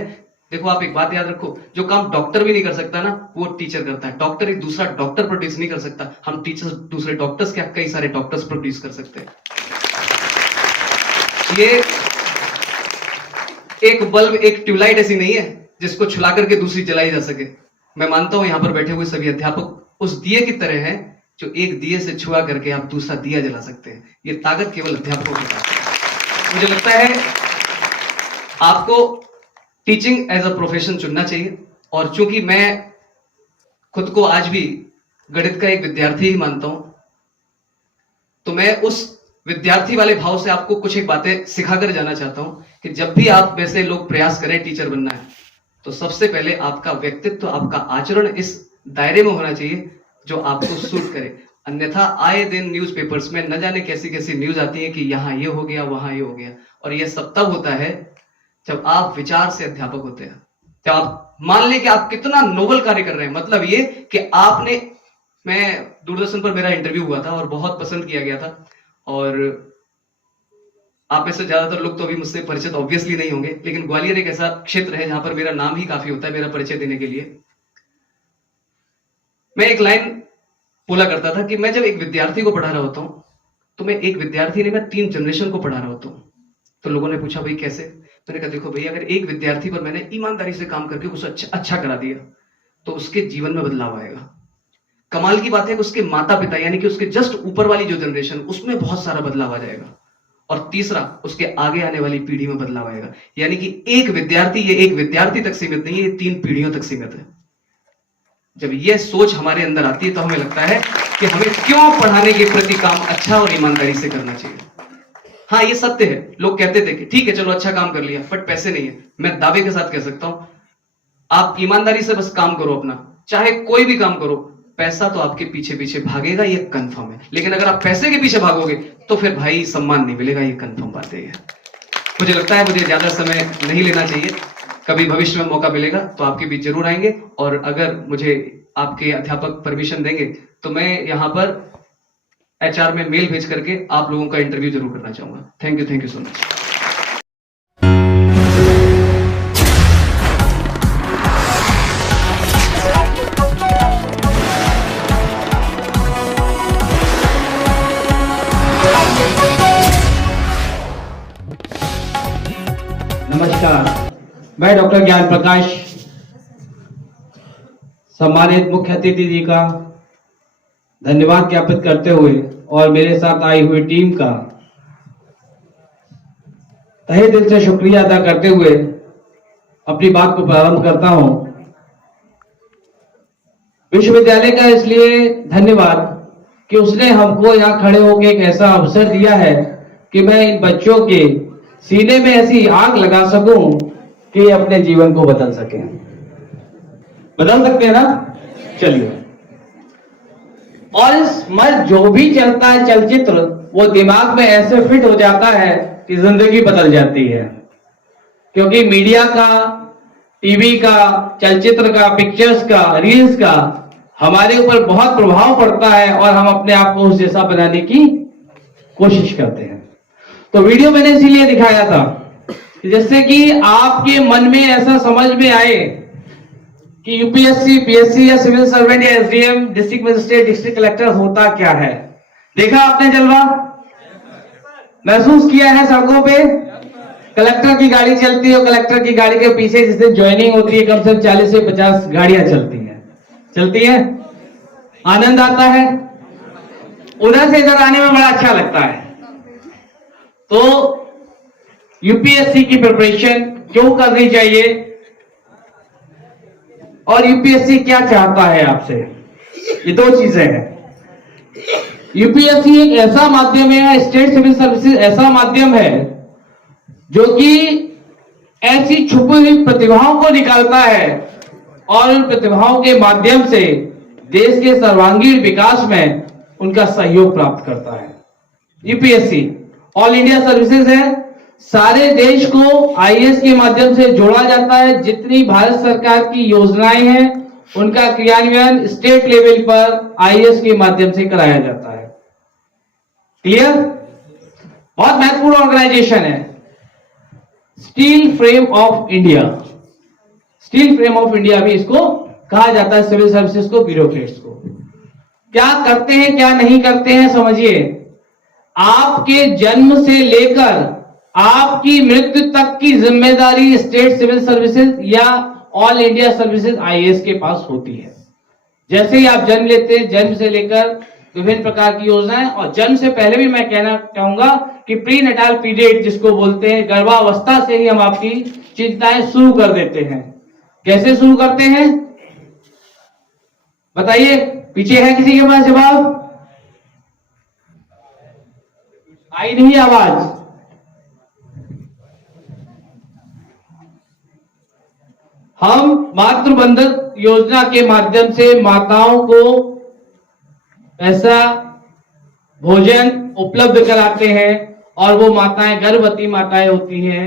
देखो, आप एक बात याद रखो, जो काम डॉक्टर भी नहीं कर सकता ना, वो टीचर करता है। डॉक्टर एक दूसरा डॉक्टर प्रोड्यूस नहीं कर सकता, हम टीचर्स दूसरे डॉक्टर्स क्या कई सारे डॉक्टर्स प्रोड्यूस कर सकते हैं। ये एक बल्ब, एक ट्यूबलाइट ऐसी नहीं है जिसको छुला करके दूसरी जलाई जा सके। मैं मानता हूं यहां पर बैठे हुए सभी अध्यापक उस दिए की तरह हैं जो एक दिए से छुआ करके आप दूसरा दिया जला सकते हैं। ये ताकत केवल अध्यापकों के पास है। मुझे लगता है आपको टीचिंग एज अ प्रोफेशन चुनना चाहिए। और चूंकि मैं खुद को आज भी गणित का एक विद्यार्थी ही मानता हूं, तो मैं उस विद्यार्थी वाले भाव से आपको कुछ एक बातें सिखाकर जाना चाहता हूं कि जब भी आप वैसे लोग प्रयास करें टीचर बनना है, तो सबसे पहले आपका व्यक्तित्व, आपका आचरण इस दायरे में होना चाहिए जो आपको सूट करे। अन्यथा आए दिन न्यूज़पेपर्स में न जाने कैसी कैसी न्यूज आती है कि यहां ये हो गया, वहां ये हो गया। और यह सब तब होता है जब आप विचार से अध्यापक होते हैं। जब आप मान लें कि आप कितना नोबल कार्य कर रहे हैं, मतलब ये कि आपने, मैं दूरदर्शन पर मेरा इंटरव्यू हुआ था और बहुत पसंद किया गया था, और आप में से ज्यादातर लोग तो अभी मुझसे परिचित ऑब्वियसली नहीं होंगे, लेकिन ग्वालियर एक ऐसा क्षेत्र है जहां पर मेरा नाम ही काफी होता है मेरा परिचय देने के लिए। मैं एक लाइन बोला करता था कि मैं जब एक विद्यार्थी को पढ़ा रहा होता हूं तो मैं एक विद्यार्थी नहीं, मैं 3 जनरेशन को पढ़ा रहा होता हूं। तो लोगों ने पूछा भाई कैसे? मैंने कहा देखो भैया, अगर एक विद्यार्थी पर मैंने ईमानदारी से काम करके उसे अच्छा करा दिया तो उसके जीवन में बदलाव आएगा। कमाल की बात है कि उसके माता पिता यानी कि उसके जस्ट ऊपर वाली जो जनरेशन, उसमें बहुत सारा बदलाव आ जाएगा। और तीसरा, उसके आगे आने वाली पीढ़ी में बदलाव आएगा। यानी कि एक विद्यार्थी, ये एक विद्यार्थी तक सीमित नहीं है, ये 3 पीढ़ियों तक सीमित है। जब यह सोच हमारे अंदर आती है तो हमें लगता है कि हमें क्यों पढ़ाने के प्रति काम अच्छा और ईमानदारी से करना चाहिए। हाँ, ये सत्य है, लोग कहते थे कि ठीक है चलो अच्छा काम कर लिया, बट पैसे नहीं है। मैं दावे के साथ कह सकता हूं, आप ईमानदारी से बस काम करो अपना, चाहे कोई भी काम करो, पैसा तो आपके पीछे पीछे भागेगा, ये कंफर्म है। लेकिन अगर आप पैसे के पीछे भागोगे तो फिर भाई सम्मान नहीं मिलेगा, ये कंफर्म बात है। मुझे लगता है मुझे ज्यादा समय नहीं लेना चाहिए, कभी भविष्य में मौका मिलेगा तो आपके बीच जरूर आएंगे। और अगर मुझे आपके अध्यापक परमिशन देंगे तो मैं यहाँ पर HR में मेल भेज करके आप लोगों का इंटरव्यू जरूर करना चाहूंगा। Thank you so much. नमस्कार, मैं डॉक्टर ज्ञान प्रकाश सम्मानित मुख्य अतिथि जी का धन्यवाद ज्ञापित करते हुए और मेरे साथ आई हुई टीम का तहे दिल से शुक्रिया अदा करते हुए अपनी बात को प्रारंभ करता हूं। विश्वविद्यालय का इसलिए धन्यवाद कि उसने हमको यहाँ खड़े होकर एक ऐसा अवसर दिया है कि मैं इन बच्चों के सीने में ऐसी आग लगा सकूं कि अपने जीवन को बदल सके। बदल सकते हैं ना? चलिए। और इसमें जो भी चलता है चलचित्र वो दिमाग में ऐसे फिट हो जाता है कि जिंदगी बदल जाती है, क्योंकि मीडिया का, टीवी का, चलचित्र का, पिक्चर्स का, रील्स का हमारे ऊपर बहुत प्रभाव पड़ता है और हम अपने आप को उस जैसा बनाने की कोशिश करते हैं। तो वीडियो मैंने इसीलिए दिखाया था जिससे कि आपके मन में ऐसा समझ में आए कि यूपीएससी, पीएससी या सिविल सर्वेंट या SDM, district magistrate, district collector होता क्या है। देखा आपने जलवा? महसूस किया है सड़कों पे? कलेक्टर की गाड़ी चलती है और कलेक्टर की गाड़ी के पीछे जिस दिन ज्वाइनिंग होती है कम से कम 40 से 50 गाड़ियां चलती हैं। आनंद आता है, उधर से इधर आने में बड़ा अच्छा लगता है। तो यूपीएससी की प्रिपरेशन क्यों करनी चाहिए और यूपीएससी क्या चाहता है आपसे, ये दो चीजें हैं। यूपीएससी एक ऐसा माध्यम है, स्टेट सिविल सर्विसेज ऐसा माध्यम है जो कि ऐसी छुपी हुई प्रतिभाओं को निकालता है और उन प्रतिभाओं के माध्यम से देश के सर्वांगीण विकास में उनका सहयोग प्राप्त करता है। यूपीएससी ऑल इंडिया सर्विसेज है, सारे देश को आईएएस के माध्यम से जोड़ा जाता है। जितनी भारत सरकार की योजनाएं हैं उनका क्रियान्वयन स्टेट लेवल पर आईएएस के माध्यम से कराया जाता है। क्लियर? बहुत महत्वपूर्ण ऑर्गेनाइजेशन है। Steel frame of India, steel frame of India भी इसको कहा जाता है, सिविल सर्विसेज को, ब्यूरोक्रेट्स को। क्या करते हैं क्या नहीं करते हैं समझिए। आपके जन्म से लेकर आपकी मृत्यु तक की जिम्मेदारी स्टेट सिविल सर्विसेज या ऑल इंडिया सर्विसेज आईएएस के पास होती है। जैसे ही आप जन्म लेते हैं, जन्म से लेकर विभिन्न प्रकार की योजनाएं, और जन्म से पहले भी मैं कहना चाहूंगा कि प्री नटाल पीरियड जिसको बोलते हैं, गर्भावस्था से ही हम आपकी चिंताएं शुरू कर देते हैं। कैसे शुरू करते हैं बताइए? पीछे है किसी के पास जवाब? आई नहीं आवाज? हम मातृबंधन योजना के माध्यम से माताओं को ऐसा भोजन उपलब्ध कराते हैं और वो माताएं गर्भवती माताएं होती हैं।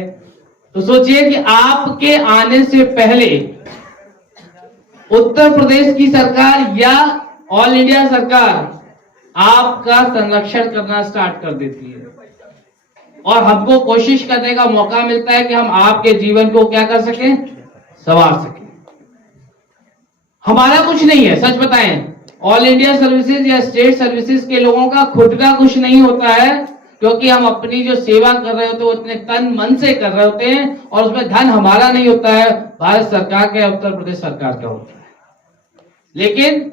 तो सोचिए कि आपके आने से पहले उत्तर प्रदेश की सरकार या ऑल इंडिया सरकार आपका संरक्षण करना स्टार्ट कर देती है और हमको कोशिश करने का मौका मिलता है कि हम आपके जीवन को क्या कर सकें, संवार सकें। हमारा कुछ नहीं है, सच बताएं, ऑल इंडिया सर्विसेज या स्टेट सर्विसेज के लोगों का खुद का कुछ नहीं होता है, क्योंकि हम अपनी जो सेवा कर रहे होते हैं वो इतने तन मन से कर रहे होते हैं और उसमें धन हमारा नहीं होता है, भारत सरकार का या उत्तर प्रदेश सरकार का होता है। लेकिन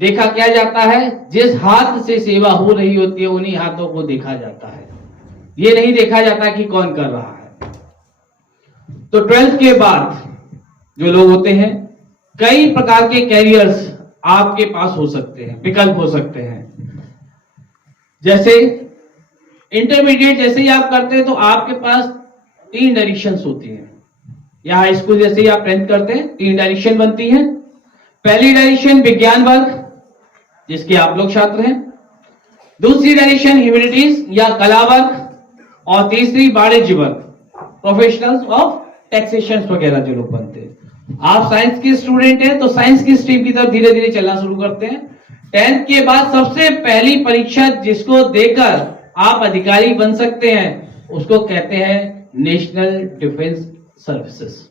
देखा क्या जाता है, जिस हाथ से सेवा हो रही होती है उन्हीं हाथों को देखा जाता है, ये नहीं देखा जाता कि कौन कर रहा है। तो 12th के बाद जो लोग होते हैं, कई प्रकार के कैरियर्स आपके पास हो सकते हैं, विकल्प हो सकते हैं। जैसे इंटरमीडिएट जैसे ही आप करते हैं तो आपके पास 3 डायरेक्शंस होती हैं, या हाई स्कूल जैसे ही आप 10th करते हैं 3 डायरेक्शन बनती है। पहली डायरेक्शन विज्ञान वर्ग जिसके आप लोग छात्र हैं, दूसरी डायरेक्शन ह्यूमैनिटीज या कला वर्ग, और तीसरी वाणिज्य वर्ग, प्रोफेशनल्स ऑफ टैक्सेशन वगैरह जो लोग बनते हैं। आप साइंस के स्टूडेंट हैं तो साइंस की स्ट्रीम की तरफ धीरे धीरे चलना शुरू करते हैं। 10th के बाद सबसे पहली परीक्षा जिसको देकर आप अधिकारी बन सकते हैं उसको कहते हैं नेशनल डिफेंस सर्विसेज।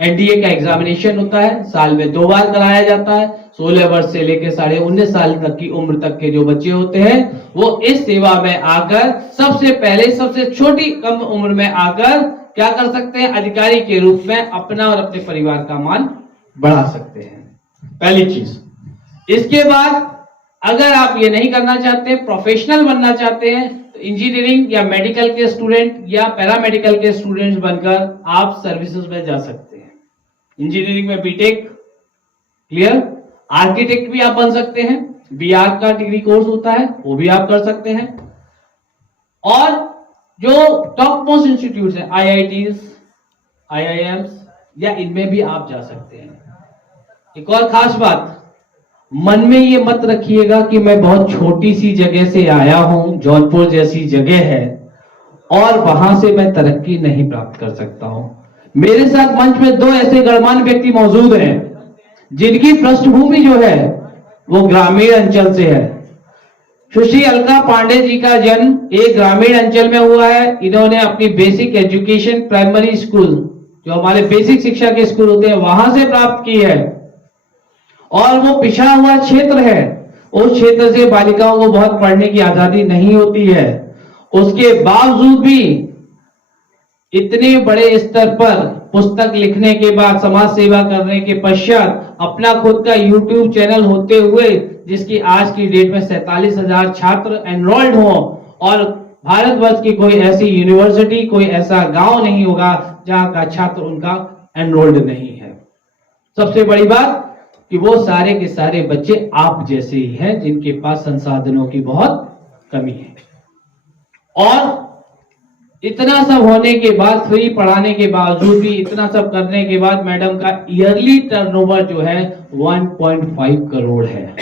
एनडीए का एग्जामिनेशन होता है, साल में 2 बार कराया जाता है। 16 वर्ष से लेकर 19.5 साल तक की उम्र तक के जो बच्चे होते हैं वो इस सेवा में आकर सबसे पहले सबसे छोटी कम उम्र में आकर क्या कर सकते हैं, अधिकारी के रूप में अपना और अपने परिवार का मान बढ़ा सकते हैं। पहली चीज। इसके बाद अगर आप ये नहीं करना चाहते, प्रोफेशनल बनना चाहते हैं, तो इंजीनियरिंग या मेडिकल के स्टूडेंट या पैरामेडिकल के स्टूडेंट्स बनकर आप सर्विसेज में जा सकते हैं। इंजीनियरिंग में बीटेक क्लियर, आर्किटेक्ट भी आप बन सकते हैं, बीआर का डिग्री कोर्स होता है वो भी आप कर सकते हैं। और जो टॉप मोस्ट इंस्टीट्यूट है आईआईटीज, आईआईएम्स, या इनमें भी आप जा सकते हैं। एक और खास बात, मन में ये मत रखिएगा कि मैं बहुत छोटी सी जगह से आया हूं, जौनपुर जैसी जगह है और वहां से मैं तरक्की नहीं प्राप्त कर सकता हूं। मेरे साथ मंच में दो ऐसे गणमान्य व्यक्ति मौजूद हैं जिनकी पृष्ठभूमि जो है वो ग्रामीण अंचल से है। सुश्री अलका पांडे जी का जन्म एक ग्रामीण अंचल में हुआ है। इन्होंने अपनी बेसिक एजुकेशन प्राइमरी स्कूल, जो हमारे बेसिक शिक्षा के स्कूल होते हैं, वहां से प्राप्त की है। और वो पिछड़ा हुआ क्षेत्र है, उस क्षेत्र से बालिकाओं को बहुत पढ़ने की आजादी नहीं होती है। उसके बावजूद भी इतने बड़े स्तर पर पुस्तक लिखने के बाद, समाज सेवा करने के पश्चात, अपना खुद का YouTube चैनल होते हुए, जिसकी आज की डेट में 47,000 छात्र एनरोल्ड हो, और भारतवर्ष की कोई ऐसी यूनिवर्सिटी, कोई ऐसा गांव नहीं होगा जहां का छात्र उनका एनरोल्ड नहीं है। सबसे बड़ी बात कि वो सारे के सारे बच्चे आप जैसे ही हैं जिनके पास संसाधनों की बहुत कमी है। और इतना सब होने के बाद, फ्री पढ़ाने के बावजूद भी, इतना सब करने के बाद मैडम का ईयरली टर्नओवर जो है 1.5 करोड़ है।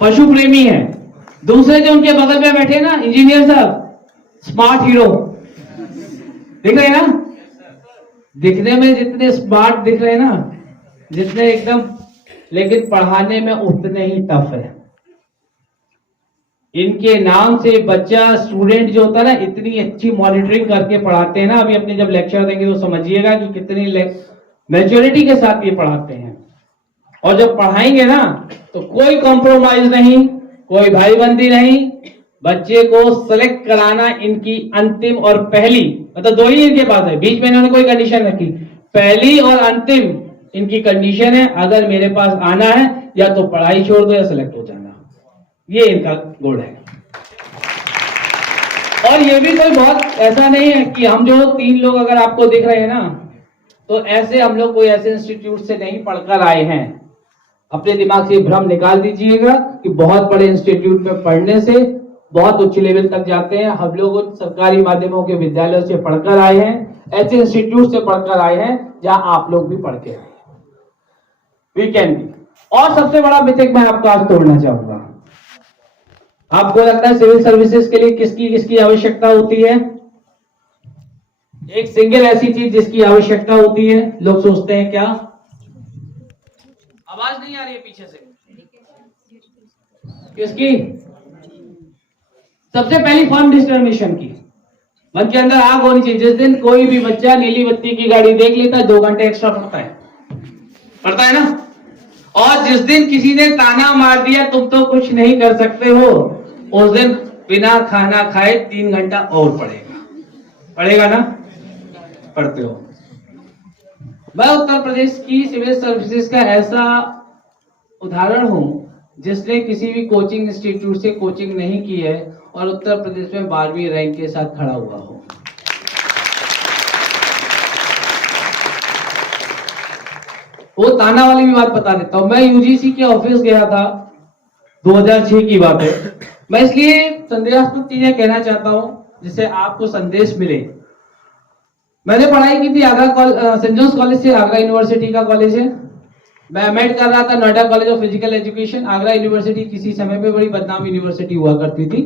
पशु प्रेमी है। दूसरे जो उनके बगल में बैठे ना इंजीनियर साहब, स्मार्ट हीरो दिख रहे हैं ना, दिखने में जितने स्मार्ट दिख रहे हैं ना, जितने एकदम, लेकिन पढ़ाने में उतने ही टफ है। इनके नाम से बच्चा, स्टूडेंट जो होता है ना, इतनी अच्छी मॉनिटरिंग करके पढ़ाते हैं ना। अभी अपने जब लेक्चर देंगे तो समझिएगा कि कितनी मैच्योरिटी के साथ ये पढ़ाते हैं। और जब पढ़ाएंगे ना तो कोई कॉम्प्रोमाइज नहीं, कोई भाईबंदी नहीं। बच्चे को सेलेक्ट कराना इनकी अंतिम और पहली, मतलब दो ही इनके पास है, बीच में इन्होंने कोई कंडीशन रखी। पहली और अंतिम इनकी कंडीशन है, अगर मेरे पास आना है या तो पढ़ाई छोड़ दो या सिलेक्ट हो जाना। ये इनका गोल है। और ये भी कोई बहुत ऐसा नहीं है कि हम जो 3 लोग अगर आपको दिख रहे हैं ना, तो ऐसे हम लोग कोई ऐसे इंस्टीट्यूट से नहीं पढ़कर आए हैं। अपने दिमाग से भ्रम निकाल दीजिएगा कि बहुत बड़े इंस्टीट्यूट में पढ़ने से बहुत उच्च लेवल तक जाते हैं। हम लोग सरकारी माध्यमों के विद्यालयों से पढ़कर आए हैं, ऐसे इंस्टीट्यूट से पढ़कर आए हैं जहां आप लोग भी पढ़ के आए हैं। We can be. और सबसे बड़ा मिथक मैं आपको आज तोड़ना चाहूंगा। आपको लगता है सिविल सर्विसेज के लिए किसकी किसकी आवश्यकता होती है? एक सिंगल ऐसी चीज जिसकी आवश्यकता होती है, लोग सोचते हैं क्या? आवाज नहीं आ रही है पीछे से। किसकी? सबसे पहली फर्म डिटर्मिनेशन की। मन के अंदर आग होनी चाहिए। जिस दिन कोई भी बच्चा नीली बत्ती की गाड़ी देख लेता है, 2 घंटे एक्स्ट्रा पड़ता है ना। और जिस दिन किसी ने ताना मार दिया तुम तो कुछ नहीं कर सकते हो, उस दिन बिना खाना खाए 3 घंटा और पड़ेगा ना? पढ़ते हो। मैं उत्तर प्रदेश की सिविल सर्विसेज का ऐसा उदाहरण हूं जिसने किसी भी कोचिंग इंस्टीट्यूट से कोचिंग नहीं की है और उत्तर प्रदेश में 12वीं रैंक के साथ खड़ा हुआ हूं। वो ताना वाली भी बात बता देता हूं। मैं यूजीसी के ऑफिस गया था, 2006 की बात है। मैं इसलिए संदेहास्पद चीजें कहना चाहता हूं जिससे आपको संदेश मिले। मैंने पढ़ाई की थी आगरा सेंट जोन्स कॉलेज से, आगरा यूनिवर्सिटी का कॉलेज है। मैं एमएड कर रहा था Noida college of physical education. Agra university किसी समय पे बड़ी बदनाम यूनिवर्सिटी हुआ करती थी।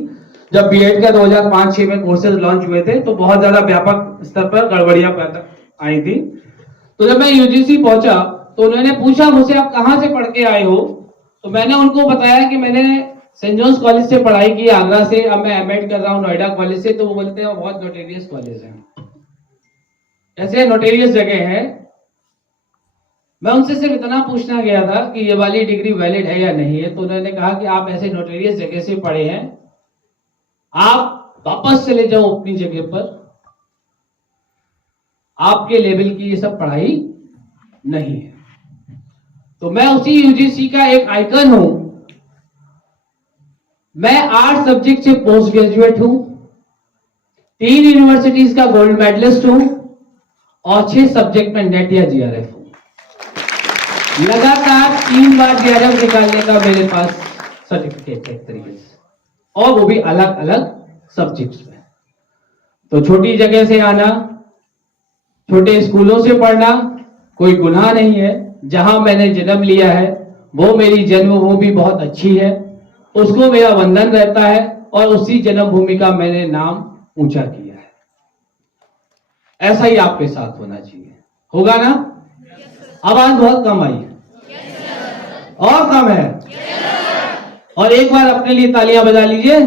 जब बीएड का 2005-06 में कोर्सेज लॉन्च हुए थे तो बहुत ज्यादा व्यापक स्तर पर गड़बड़ियां आई थी। तो जब मैं यूजीसी पहुंचा तो उन्होंने पूछा मुझसे, आप कहां से पढ़ के आए हो? तो मैंने उनको बताया कि मैंने सेंट जोन्स कॉलेज से पढ़ाई की, आगरा से। अब मैं एमएड कर रहा हूँ नोएडा कॉलेज से। तो वो बोलते हैं बहुत नोटेरियस कॉलेज है, ऐसे नोटेरियस जगह है। मैं उनसे सिर्फ इतना पूछना गया था कि ये वाली डिग्री वैलिड है या नहीं है। तो उन्होंने कहा कि आप ऐसे नोटेरियस जगह से पढ़े हैं, आप वापस चले जाओ अपनी जगह पर, आपके लेवल की ये सब पढ़ाई नहीं है। तो मैं उसी यूजीसी का एक आइकन हूं। मैं 8 सब्जेक्ट से पोस्ट ग्रेजुएट हूं, 3 यूनिवर्सिटीज का गोल्ड मेडलिस्ट हूं और 6 सब्जेक्ट में नेट या जीआरएफ हूं। लगातार 3 बार जीआरएफ निकालने का मेरे पास सर्टिफिकेट है एक तरीके से, और वो भी अलग अलग सब्जेक्ट्स में। तो छोटी जगह से आना, छोटे स्कूलों से पढ़ना कोई गुनाह नहीं है। जहां मैंने जन्म लिया है वो मेरी जन्मभूमि बहुत अच्छी है, उसको मेरा वंदन रहता है और उसी जन्मभूमि का मैंने नाम ऊंचा किया है। ऐसा ही आपके साथ होना चाहिए, होगा ना? आवाज बहुत कम आई है और कम है, और एक बार अपने लिए तालियां बजा लीजिए,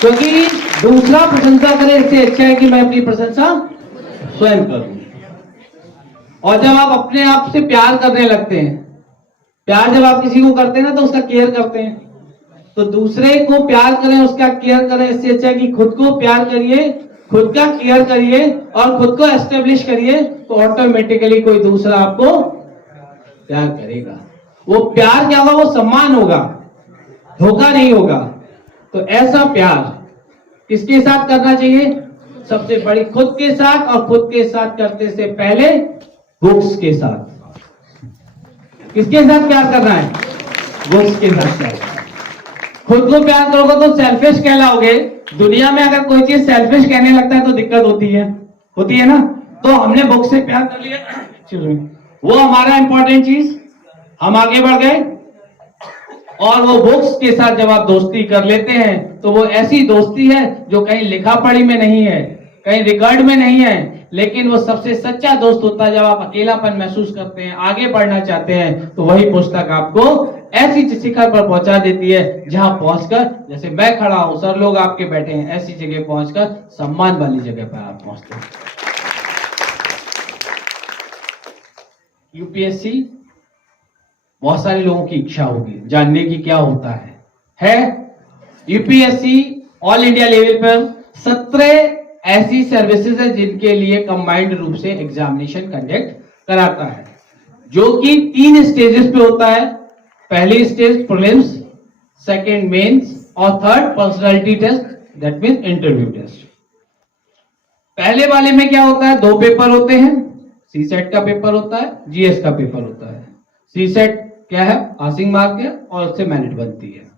क्योंकि दूसरा प्रशंसा करे इससे अच्छा है कि मैं अपनी प्रशंसा स्वयं करूं। और जब आप अपने आप से प्यार करने लगते हैं, प्यार जब आप किसी को करते हैं ना तो उसका केयर करते हैं, तो दूसरे को प्यार करें, उसका केयर करें। इससे अच्छा है कि खुद को प्यार करिए, खुद का केयर करिए और खुद को एस्टेब्लिश करिए, तो ऑटोमेटिकली कोई दूसरा आपको प्यार करेगा। वो प्यार क्या होगा? वो सम्मान होगा, धोखा नहीं होगा। तो ऐसा प्यार किसके साथ करना चाहिए? सबसे बड़ी खुद के साथ, और खुद के साथ करते से पहले बुक्स के साथ। किसके साथ प्यार करना है? बुक्स के साथ प्यार करना है। खुद को प्यार करोगे तो सेल्फिश कहलाओगे। दुनिया में अगर कोई चीज सेल्फिश कहने लगता है तो दिक्कत होती है ना? तो हमने बुक से प्यार कर लिया, वो हमारा इंपॉर्टेंट चीज, हम आगे बढ़ गए। और वो बुक्स के साथ जब आप दोस्ती कर लेते हैं तो वो ऐसी दोस्ती है जो कहीं लिखा पढ़ी में नहीं है, कहीं रिकॉर्ड में नहीं है, लेकिन वो सबसे सच्चा दोस्त होता है। जब आप अकेलापन महसूस करते हैं, आगे बढ़ना चाहते हैं, तो वही पुस्तक आपको ऐसी शिखर पर पहुंचा देती है जहां पहुंचकर, जैसे मैं खड़ा हूं, सर लोग आपके बैठे हैं, ऐसी जगह पहुंचकर सम्मान वाली जगह पर आप पहुंचते हैं। यूपीएससी बहुत सारे लोगों की इच्छा होगी जानने की क्या होता है। यूपीएससी ऑल इंडिया लेवल पर 17 ऐसी सर्विसेज है जिनके लिए कंबाइंड रूप से एग्जामिनेशन कंडक्ट कराता है, जो कि 3 स्टेजेस पे होता है। पहली स्टेज प्रीलिम्स, सेकंड मेंस और third personality test, that means interview test. पहले वाले में क्या होता है? 2 पेपर होते हैं, सीसेट का पेपर होता है, जीएस का पेपर होता है। सीसेट क्या है? पासिंग मार्क है और उससे मेरिट बनती है।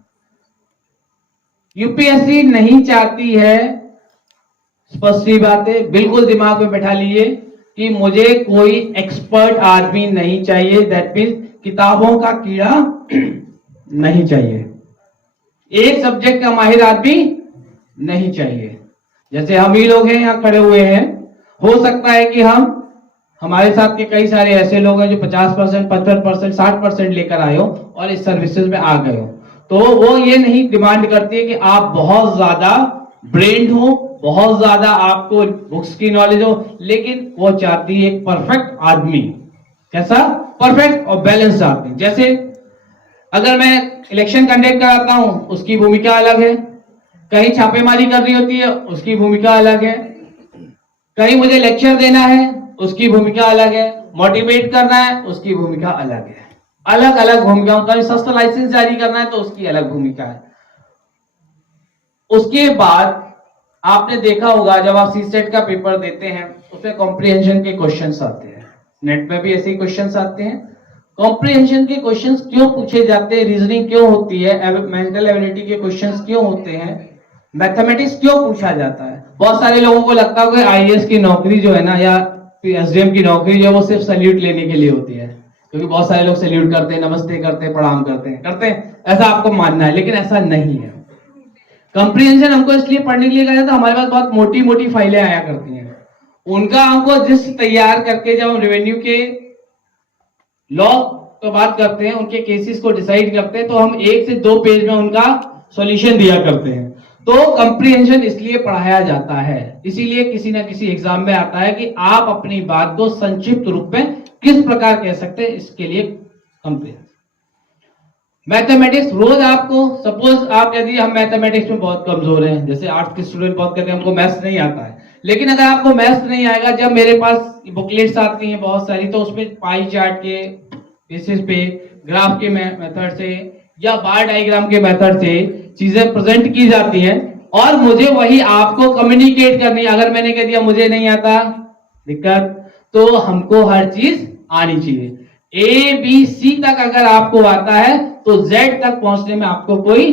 यूपीएससी नहीं चाहती है, स्पष्ट सी बात है, बिल्कुल दिमाग में बैठा लीजिए कि मुझे कोई एक्सपर्ट आदमी नहीं चाहिए, दैट मींस किताबों का कीड़ा नहीं चाहिए, एक सब्जेक्ट का माहिर आदमी नहीं चाहिए। जैसे हम ही लोग हैं यहाँ खड़े हुए हैं, हो सकता है कि हमारे साथ के कई सारे ऐसे लोग हैं जो 50%, 55%, 60% लेकर आए हो और इस सर्विसेज में आ गए हो, तो वो ये नहीं डिमांड करती है कि आप बहुत ज्यादा ब्रेन्ड हो, बहुत ज्यादा आपको बुक्स की नॉलेज हो, लेकिन वो चाहती है एक परफेक्ट आदमी। कैसा? परफेक्ट और बैलेंस्ड आदमी। जैसे अगर मैं इलेक्शन कंडक्ट कराता हूं, उसकी भूमिका अलग है, कहीं छापेमारी करनी होती है, उसकी भूमिका अलग है, कहीं मुझे लेक्चर देना है, उसकी भूमिका अलग है, मोटिवेट करना है, उसकी भूमिका अलग है। अलग अलग भूमिका, कहीं शस्त्र लाइसेंस जारी करना है तो उसकी अलग भूमिका है। उसके बाद आपने देखा होगा जब आप सीसेट का पेपर देते हैं उसमें कॉम्प्रिहेंशन के क्वेश्चंस आते हैं, नेट में भी ऐसे ही क्वेश्चंस आते हैं। कॉम्प्रिहेंशन के क्वेश्चंस क्यों पूछे जाते हैं, रीजनिंग क्यों होती है, मेंटल एबिलिटी के क्वेश्चंस क्यों होते हैं, मैथमेटिक्स क्यों पूछा जाता है? बहुत सारे लोगों को लगता है कि आईएएस की नौकरी जो है ना, या एसडीएम की नौकरी जो है वो सिर्फ सैल्यूट लेने के लिए होती है, क्योंकि बहुत सारे लोग सैल्यूट करते हैं, नमस्ते करते हैं, प्रणाम करते हैं, ऐसा आपको मानना है, लेकिन ऐसा नहीं है। कंप्रीहेंशन हमको इसलिए पढ़ने के लिए कहा जाता है, हमारे पास बहुत मोटी मोटी फाइलें आया करती हैं, उनका हमको जिस तैयार करके जब हम रेवेन्यू के लॉ तो बात करते हैं, उनके केसेस को डिसाइड करते हैं, तो हम 1 से 2 पेज में उनका सॉल्यूशन दिया करते हैं। तो कंप्रीहेंशन इसलिए पढ़ाया जाता है, इसीलिए किसी ना किसी एग्जाम में आता है कि आप अपनी बात को संक्षिप्त रूप में किस प्रकार कह सकते हैं, इसके लिए कंप्रीहेंशन। मैथमेटिक्स रोज आपको, सपोज आप यदि हम मैथमेटिक्स में बहुत कमजोर हैं, जैसे आर्ट्स के स्टूडेंट बहुत कहते हैं हमको मैथ्स नहीं आता है, लेकिन अगर आपको मैथ्स नहीं आएगा, जब मेरे पास बुकलेट्स आती हैं बहुत सारी, तो उसमें पाई चार्ट के केसेस पे ग्राफ के मेथड से या बार डायग्राम के मेथड से चीजें प्रेजेंट की जाती हैं और मुझे वही आपको कम्युनिकेट करनी है। अगर मैंने कह दिया मुझे नहीं आता, दिक्कत, तो हमको हर चीज आनी चाहिए। ए बी सी तक अगर आपको आता है तो जेड तक पहुंचने में आपको कोई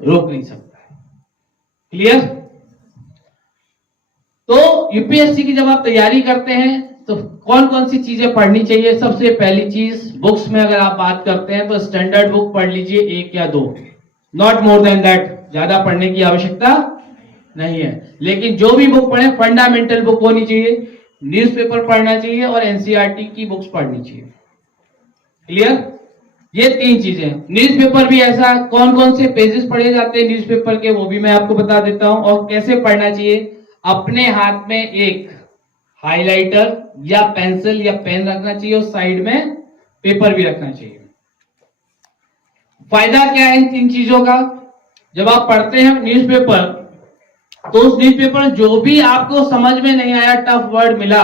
रोक नहीं सकता है। क्लियर? तो यूपीएससी की जब आप तैयारी करते हैं तो कौन कौन सी चीजें पढ़नी चाहिए? सबसे पहली चीज, बुक्स में अगर आप बात करते हैं तो स्टैंडर्ड बुक पढ़ लीजिए, 1 या 2, नॉट मोर देन दैट। ज्यादा पढ़ने की आवश्यकता नहीं है, लेकिन जो भी बुक पढ़े फंडामेंटल बुक होनी चाहिए, न्यूज़पेपर पढ़ना चाहिए और एनसीईआरटी की बुक्स पढ़नी चाहिए। क्लियर? ये 3 चीजें। न्यूज़पेपर भी ऐसा, कौन कौन से पेजेस पढ़े जाते हैं न्यूज़पेपर के वो भी मैं आपको बता देता हूं और कैसे पढ़ना चाहिए। अपने हाथ में एक हाइलाइटर या पेंसिल या पेन रखना चाहिए और साइड में पेपर भी रखना चाहिए। फायदा क्या है इन 3 चीजों का? जब आप पढ़ते हैं न्यूज़पेपर तो उस न्यूज़पेपर जो भी आपको समझ में नहीं आया, टफ वर्ड मिला,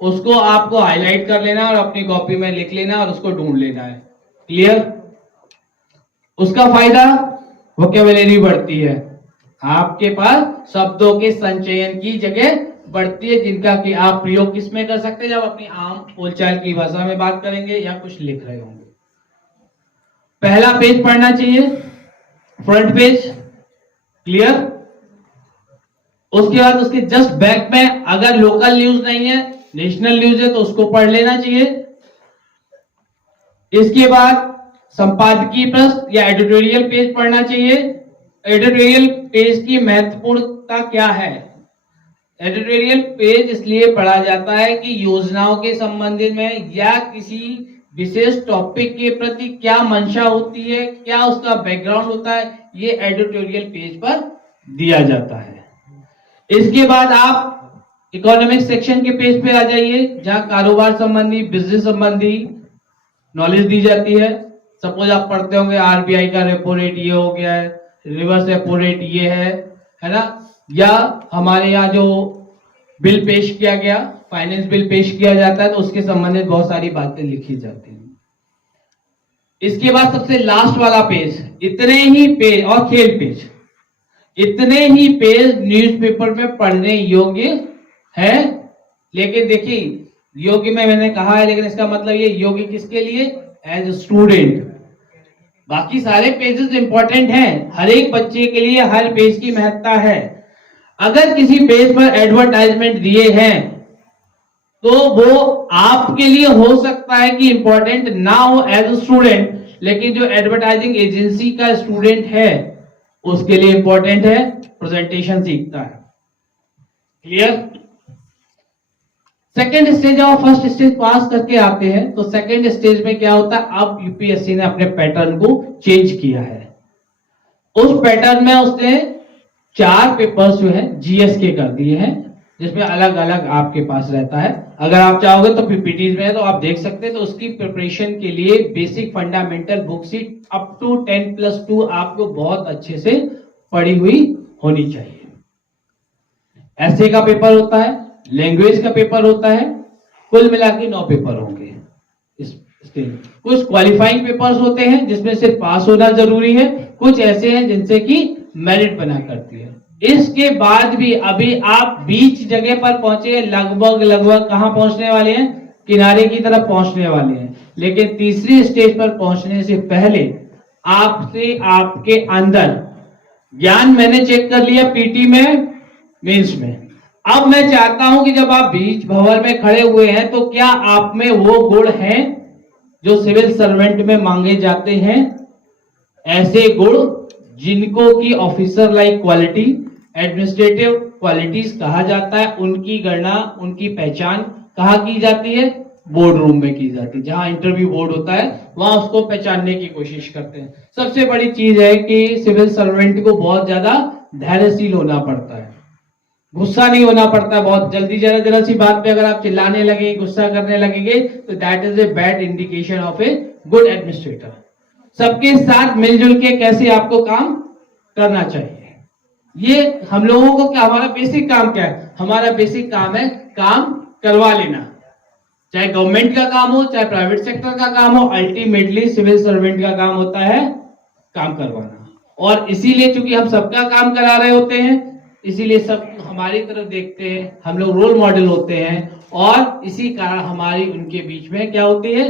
उसको आपको हाईलाइट कर लेना और अपनी कॉपी में लिख लेना और उसको ढूंढ लेना है। क्लियर? उसका फायदा, वोकैबुलरी बढ़ती है, आपके पास शब्दों के संचयन की जगह बढ़ती है, जिनका कि आप प्रयोग किसमें कर सकते हैं? जब अपनी आम बोलचाल की भाषा में बात करेंगे या कुछ लिख रहे होंगे। पहला पेज पढ़ना चाहिए, फ्रंट पेज। क्लियर? उसके बाद उसके जस्ट बैक में अगर लोकल न्यूज नहीं है, नेशनल न्यूज है, तो उसको पढ़ लेना चाहिए। इसके बाद संपादकीय पृष्ठ या एडिटोरियल पेज पढ़ना चाहिए। एडिटोरियल पेज की महत्वपूर्णता क्या है? एडिटोरियल पेज इसलिए पढ़ा जाता है कि योजनाओं के संबंधित में या किसी विशेष टॉपिक के प्रति क्या मंशा होती है, क्या उसका बैकग्राउंड होता है, ये एडिटोरियल पेज पर दिया जाता है। इसके बाद आप इकोनॉमिक सेक्शन के पेज पे आ जाइए, जहां कारोबार संबंधी, बिजनेस संबंधी नॉलेज दी जाती है। सपोज आप पढ़ते होंगे आरबीआई का रेपो रेट ये हो गया है, रिवर्स रेपो रेट ये है ना, या हमारे यहाँ जो बिल पेश किया गया, फाइनेंस बिल पेश किया जाता है, तो उसके संबंधित बहुत सारी बातें लिखी जाती हैं। इसके बाद सबसे लास्ट वाला पेज, इतने ही पेज, और खेल पेज, इतने ही पेज न्यूज़पेपर में पढ़ने योग्य है। लेकिन देखिए, योग्य में मैंने कहा है, लेकिन इसका मतलब ये योग्य किसके लिए? As a student. बाकी सारे पेजेस इंपॉर्टेंट हैं, हर एक बच्चे के लिए हर पेज की महत्ता है। अगर किसी पेज पर एडवर्टाइजमेंट दिए हैं तो वो आपके लिए हो सकता है कि इंपॉर्टेंट ना हो एज ए स्टूडेंट, लेकिन जो एडवर्टाइजिंग एजेंसी का स्टूडेंट है उसके लिए इंपॉर्टेंट है, प्रेजेंटेशन सीखता है। क्लियर? सेकेंड स्टेज, जब आप फर्स्ट स्टेज पास करके आते हैं तो सेकेंड स्टेज में क्या होता है? अब यूपीएससी ने अपने पैटर्न को चेंज किया है। उस पैटर्न में उसने 4 पेपर्स जो है जीएस के कर दिए हैं, जिसमें अलग अलग आपके पास रहता है। अगर आप चाहोगे तो पीपीटीज में है तो आप देख सकते हैं। तो उसकी प्रिपरेशन के लिए basic fundamental book see up to 10+2 आपको बहुत अच्छे से पढ़ी हुई होनी चाहिए। ऐसे का पेपर होता है, लैंग्वेज का पेपर होता है, कुल मिला के 9 पेपर होंगे। कुछ क्वालिफाइंग पेपर्स होते हैं जिसमें सिर्फ पास होना जरूरी है, कुछ ऐसे हैं जिनसे कि मेरिट बना करती है। इसके बाद भी अभी आप बीच जगह पर पहुंचे, लगभग कहां पहुंचने वाले हैं? किनारे की तरफ पहुंचने वाले हैं। लेकिन तीसरी स्टेज पर पहुंचने से पहले आपसे आपके अंदर ज्ञान मैंने चेक कर लिया पीटी में, मेंस में। अब मैं चाहता हूं कि जब आप बीच भंवर में खड़े हुए हैं तो क्या आप में वो गुण हैं जो सिविल सर्वेंट में मांगे जाते हैं? ऐसे गुण जिनको की officer like quality, administrative qualities कहा जाता है, उनकी गणना, उनकी पहचान कहाँ की जाती है? बोर्ड रूम में की जाती है। जहां इंटरव्यू बोर्ड होता है वहां उसको पहचानने की कोशिश करते हैं। सबसे बड़ी चीज है कि सिविल सर्वेंट को बहुत ज्यादा धैर्यशील होना पड़ता है, गुस्सा नहीं होना पड़ता। बहुत जल्दी जरा सी बात पे अगर आप चिल्लाने लगे, गुस्सा करने लगेंगे तो that is a bad indication of a good administrator. सबके साथ मिलजुल के कैसे आपको काम करना चाहिए, ये हम लोगों को क्या, हमारा बेसिक काम क्या है? हमारा बेसिक काम है काम करवा लेना। चाहे गवर्नमेंट का काम हो चाहे प्राइवेट सेक्टर का काम हो, अल्टीमेटली सिविल सर्वेंट का काम होता है काम करवाना। और इसीलिए चूंकि हम सबका काम करा रहे होते हैं, इसीलिए सब हमारी तरफ देखते हैं, हम लोग रोल मॉडल होते हैं, और इसी कारण हमारी उनके बीच में क्या होती है,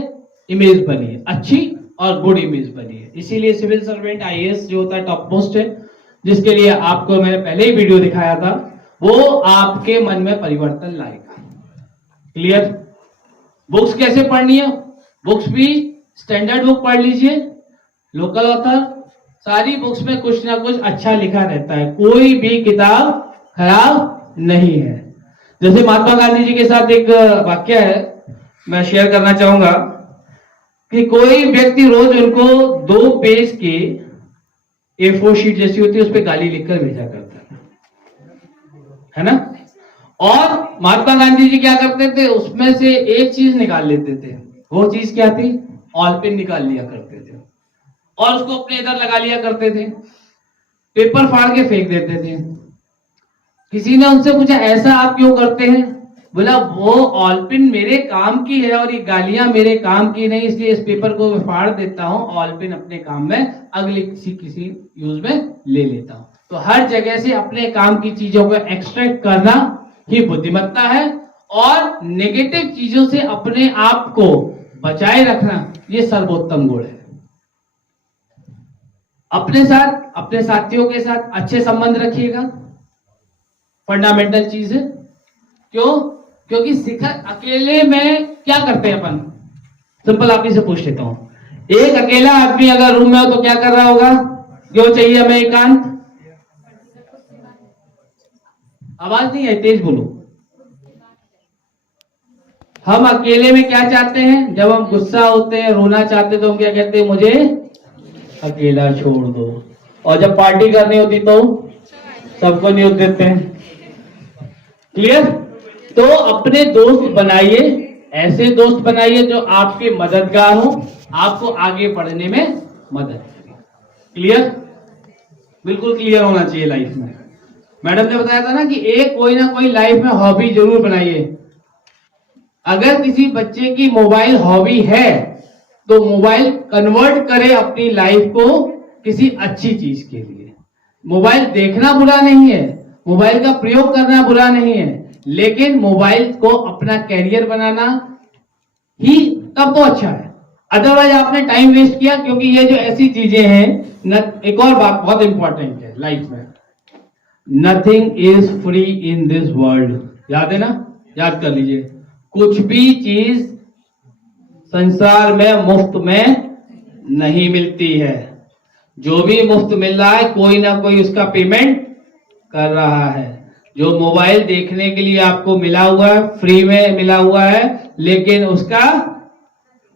इमेज बनी है, अच्छी और गुड इमेज बनी है। इसीलिए सिविल सर्वेंट आईएएस जो होता है टॉप मोस्ट है, जिसके लिए आपको मैंने पहले ही वीडियो दिखाया था, वो आपके मन में परिवर्तन लाएगा। क्लियर? बुक्स कैसे पढ़नी है? बुक्स भी स्टैंडर्ड बुक पढ़ लीजिए, लोकल ऑथर, सारी बुक्स में कुछ ना कुछ अच्छा लिखा रहता है, कोई भी किताब खराब नहीं है। जैसे महात्मा गांधी जी के साथ एक वाक्य है, मैं शेयर करना चाहूंगा कि कोई व्यक्ति रोज उनको 2 पेज की A4 शीट जैसी होती है, उस पर गाली लिखकर भेजा करता है ना। और महात्मा गांधी जी क्या करते थे, उसमें से एक चीज निकाल लेते थे। वो चीज क्या थी? ऑल पेन निकाल लिया करते थे और उसको अपने इधर लगा लिया करते थे, पेपर फाड़ के फेंक देते थे। किसी ने उनसे पूछा ऐसा आप क्यों करते हैं? बोला वो ऑल पेन मेरे काम की है और ये गालियां मेरे काम की नहीं, इसलिए इस पेपर को मैं फाड़ देता हूं, ऑल पेन अपने काम में अगले किसी यूज में ले लेता हूं। तो हर जगह से अपने काम की चीजों को एक्सट्रैक्ट करना ही बुद्धिमत्ता है, और नेगेटिव चीजों से अपने आप को बचाए रखना ये सर्वोत्तम गुण है। अपने साथ, अपने साथियों के साथ अच्छे संबंध रखिएगा, फंडामेंटल चीज है। क्यों? क्योंकि शिखर अकेले में क्या करते हैं अपन? सिंपल आप ही से पूछ लेता हूं, एक अकेला आदमी अगर रूम में हो तो क्या कर रहा होगा? क्यों चाहिए हमें एकांत? आवाज नहीं है, तेज बोलो। हम अकेले में क्या चाहते हैं? जब हम गुस्सा होते हैं, रोना चाहते हैं, तो हम क्या कहते हैं? मुझे अकेला छोड़ दो। और जब पार्टी करनी होती तो सबको न्यूज देते हैं। क्लियर? तो अपने दोस्त बनाइए, ऐसे दोस्त बनाइए जो आपके मददगार हो, आपको आगे बढ़ने में मदद करें। क्लियर? बिल्कुल क्लियर होना चाहिए लाइफ में। मैडम ने बताया था ना कि एक कोई ना कोई लाइफ में हॉबी जरूर बनाइए। अगर किसी बच्चे की मोबाइल हॉबी है तो मोबाइल कन्वर्ट करे अपनी लाइफ को किसी अच्छी चीज के लिए। मोबाइल देखना बुरा नहीं है, मोबाइल का प्रयोग करना बुरा नहीं है, लेकिन मोबाइल को अपना कैरियर बनाना ही तब तो अच्छा है। अदरवाइज आपने टाइम वेस्ट किया, क्योंकि ये जो ऐसी चीजें हैं, एक और बात बहुत इंपॉर्टेंट है लाइफ में, nothing is free in this world. याद है ना? याद कर लीजिए, कुछ भी चीज संसार में मुफ्त में नहीं मिलती है। जो भी मुफ्त मिल रहा है कोई ना कोई उसका पेमेंट कर रहा है। जो मोबाइल देखने के लिए आपको मिला हुआ है, फ्री में मिला हुआ है, लेकिन उसका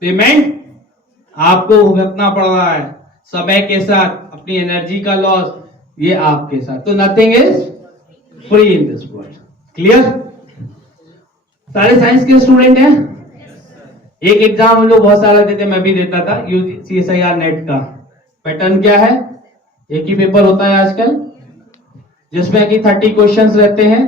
पेमेंट आपको भुगतना पड़ रहा है, समय के साथ, अपनी एनर्जी का लॉस, ये आपके साथ। तो nothing is free in this world. Clear? सारे साइंस के स्टूडेंट हैं? एक एग्जाम हम लोग बहुत सारा देते, मैं भी देता था, UCSIR नेट का। पैटर्न क्या है? एक ही पेपर होता है आजकल, जिसमें कि 30 क्वेश्चंस रहते हैं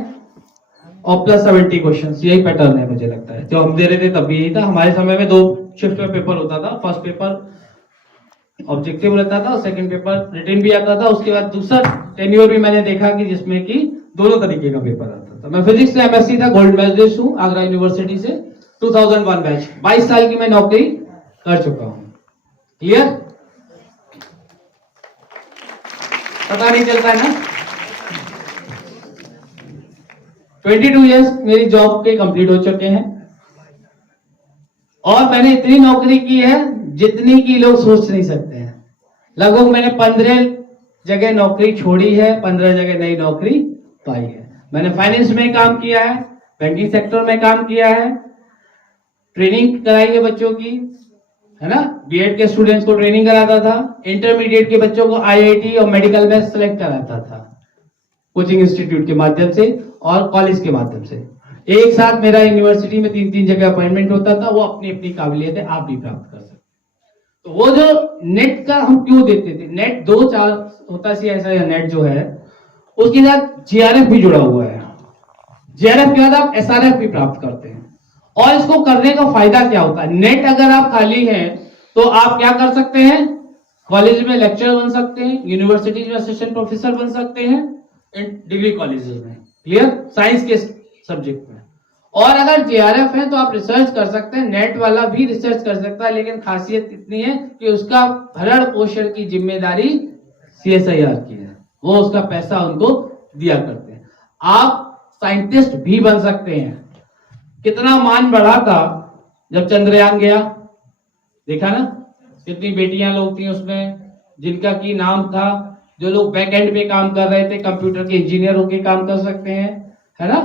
और प्लस 70 क्वेश्चंस। यही पैटर्न है मुझे लगता है। जो हम दे रहे थे तब भी यही था। हमारे समय में 2 शिफ्ट में पेपर होता था। फर्स्ट पेपर ऑब्जेक्टिव रहता था और सेकंड पेपर रिटन भी आता था। उसके बाद दूसरा टेन्योर भी मैंने देखा कि जिसमें कि दोनों तरीके का पेपर आता था। मैं फिजिक्स से MSc था, गोल्ड मेडलिस्ट हूँ आगरा यूनिवर्सिटी से, 2001 बैच। 22 साल की मैं नौकरी कर चुका हूं। क्लियर? पता नहीं चलता है ना? 22 इयर्स मेरी जॉब के कंप्लीट हो चुके हैं और मैंने इतनी नौकरी की है जितनी की लोग सोच नहीं सकते हैं। लगभग मैंने 15 जगह नौकरी छोड़ी है, 15 जगह नई नौकरी पाई है। मैंने फाइनेंस में काम किया है, बैंकिंग सेक्टर में काम किया है, ट्रेनिंग कराई है बच्चों की, है ना। बीएड के स्टूडेंट्स को ट्रेनिंग कराता था, इंटरमीडिएट के बच्चों को IIT और मेडिकल में सेलेक्ट कराता था कोचिंग इंस्टीट्यूट के माध्यम से और कॉलेज के माध्यम से। एक साथ मेरा यूनिवर्सिटी में 3-3 जगह अपॉइंटमेंट होता था। वो अपनी अपनी काबिलियत है, आप भी प्राप्त कर सकते। तो वो जो नेट का हम क्यों देते थे, नेट 2-4 होता है ऐसा, नेट जो है उसके साथ JRF भी जुड़ा हुआ है। JRF के बाद आप SRF भी प्राप्त करते हैं और इसको करने का फायदा क्या होता है? नेट अगर आप खाली हैं तो आप क्या कर सकते हैं? कॉलेज में लेक्चरर बन सकते हैं, यूनिवर्सिटीज में असिस्टेंट प्रोफेसर बन सकते हैं, डिग्री कॉलेजेस में, क्लियर, साइंस के सब्जेक्ट में। और अगर जेआरएफ है तो आप रिसर्च कर सकते हैं, नेट वाला भी रिसर्च कर सकता है, लेकिन खासियत इतनी है कि उसका भरण पोषण की जिम्मेदारी सीएसआईआर की है, वो उसका पैसा उनको दिया करते हैं। आप साइंटिस्ट भी बन सकते हैं। कितना मान बढ़ा था जब चंद्रयान गया, देखा ना, कितनी बेटियां लोग थी उसमें जिनका की नाम था, जो लोग बैक एंड पे काम कर रहे थे, कंप्यूटर के इंजीनियर होके काम कर सकते हैं, है ना।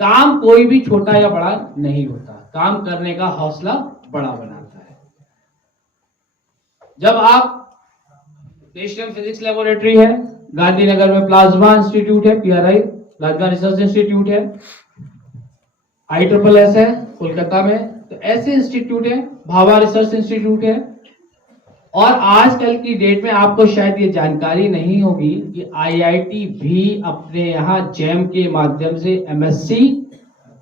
काम कोई भी छोटा या बड़ा नहीं होता, काम करने का हौसला बड़ा बनाता है। जब आप नेशनल फिजिक्स लेबोरेटरी है, गांधीनगर में प्लाज्मा इंस्टीट्यूट है, पीआरआई प्लाज्मा रिसर्च इंस्टीट्यूट है, ISSS है कोलकाता में, तो ऐसे इंस्टीट्यूट है, भाभा रिसर्च इंस्टीट्यूट है। और आजकल की डेट में आपको शायद ये जानकारी नहीं होगी कि IIT भी अपने यहाँ जैम के माध्यम से MSc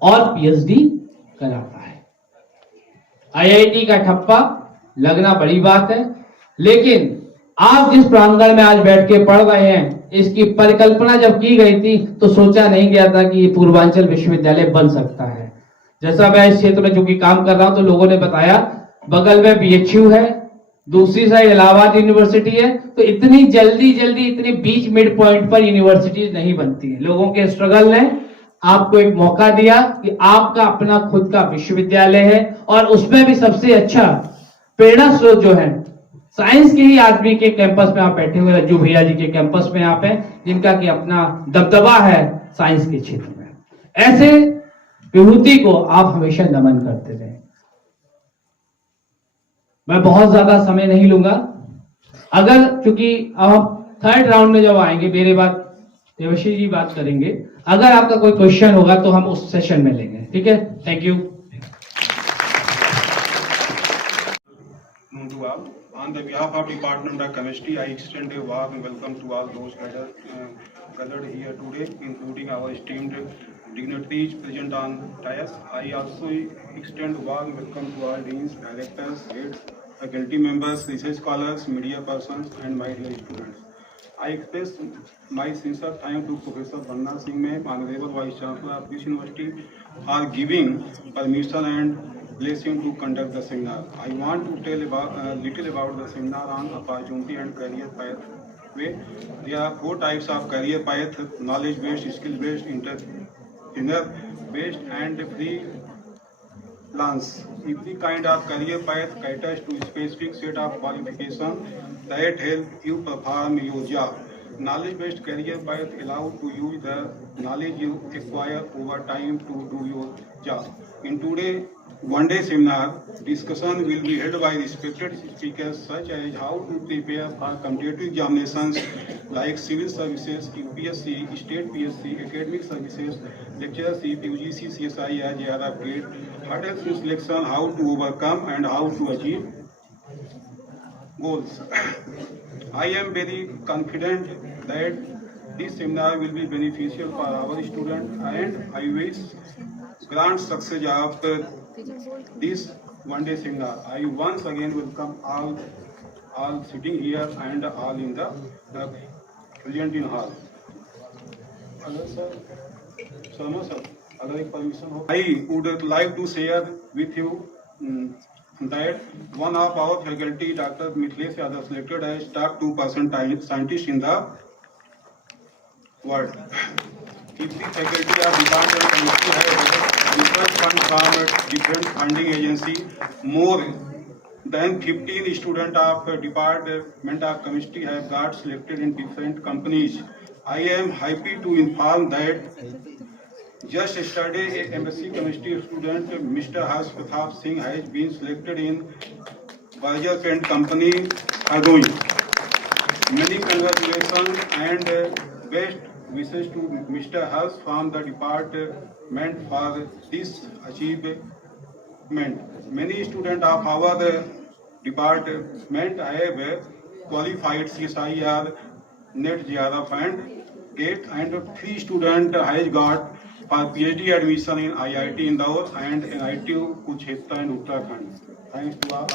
और PhD कराता है। IIT का ठप्पा लगना बड़ी बात है, लेकिन आप जिस प्रांगण में आज बैठ के पढ़ रहे हैं, इसकी परिकल्पना जब की गई थी तो सोचा नहीं गया था कि पूर्वांचल विश्वविद्यालय बन सकता है। जैसा मैं इस क्षेत्र में जो कि काम कर रहा हूं, तो लोगों ने बताया बगल में BHU है, दूसरी साइड इलाहाबाद यूनिवर्सिटी है, तो इतनी जल्दी इतनी बीच मिड पॉइंट पर यूनिवर्सिटी नहीं बनती है। लोगों के स्ट्रगल ने आपको एक मौका दिया कि आपका अपना खुद का विश्वविद्यालय है, और उसमें भी सबसे अच्छा प्रेरणा स्रोत जो है साइंस के ही आदमी के कैंपस में आप बैठे हुए, रज्जू भैया जी के कैंपस में आप हैं, जिनका कि अपना दबदबा है साइंस के क्षेत्र में। ऐसे विभूति को आप हमेशा नमन करते रहे। मैं बहुत ज्यादा समय नहीं लूंगा, अगर चूंकि अब हम थर्ड राउंड में जब आएंगे, मेरे बाद देवश्री जी बात करेंगे, अगर आपका कोई क्वेश्चन होगा तो हम उस सेशन में लेंगे, ठीक है। Thank you. On the behalf of Department of Chemistry, I extend a warm welcome to all those gathered here today, including our esteemed dignitaries present on dais. I also extend warm welcome to all deans, directors, heads, faculty members, research scholars, media persons, and my dear students. I express my sincere thanks to Professor Banna Singh Mehta, Honorable Vice Chancellor of this university, for giving permission and blessing to conduct the seminar. I want to tell little about the seminar on opportunity and career pathway. There are 4 types of career path: knowledge-based, skill-based, entrepreneur-based, and freelance. Every kind of career path caters to a specific set of qualifications that help you perform your job. Knowledge-based career path allows to use the knowledge you acquire over time to do your job. In today's one-day seminar, discussion will be held by respected speakers such as how to prepare for competitive examinations like civil services, UPSC, state PSC, academic services, lecturership, UGC, CSIR, JRF grade, hurdles in selection, how to overcome and how to achieve goals. I am very confident that this seminar will be beneficial for our students, and I wish grant success of this one-day seminar. I once again welcome all sitting here and all in the present in hall. अगर एक permission हो, I would like to share with you that one of our faculty, Dr. Mithilesh Yadav, selected as top 2% scientist in the world. If the faculty of Department of Chemistry have research fund from different funding agency, more than 15 students of Department of Chemistry have got selected in different companies. I am happy to inform that just yesterday a MSc Chemistry student, Mr. Harsh Pratap Singh, has been selected in Berger Paint Company, Hardoi. Many congratulations and best wishes to Mr. Harsh from the department for this achievement. Many students of our department have qualified CSIR, NET, JRF and GATE, and 3 students has got for PhD admission in IIT Indore and NITU Kurukshetra in Uttarakhand. Thanks to our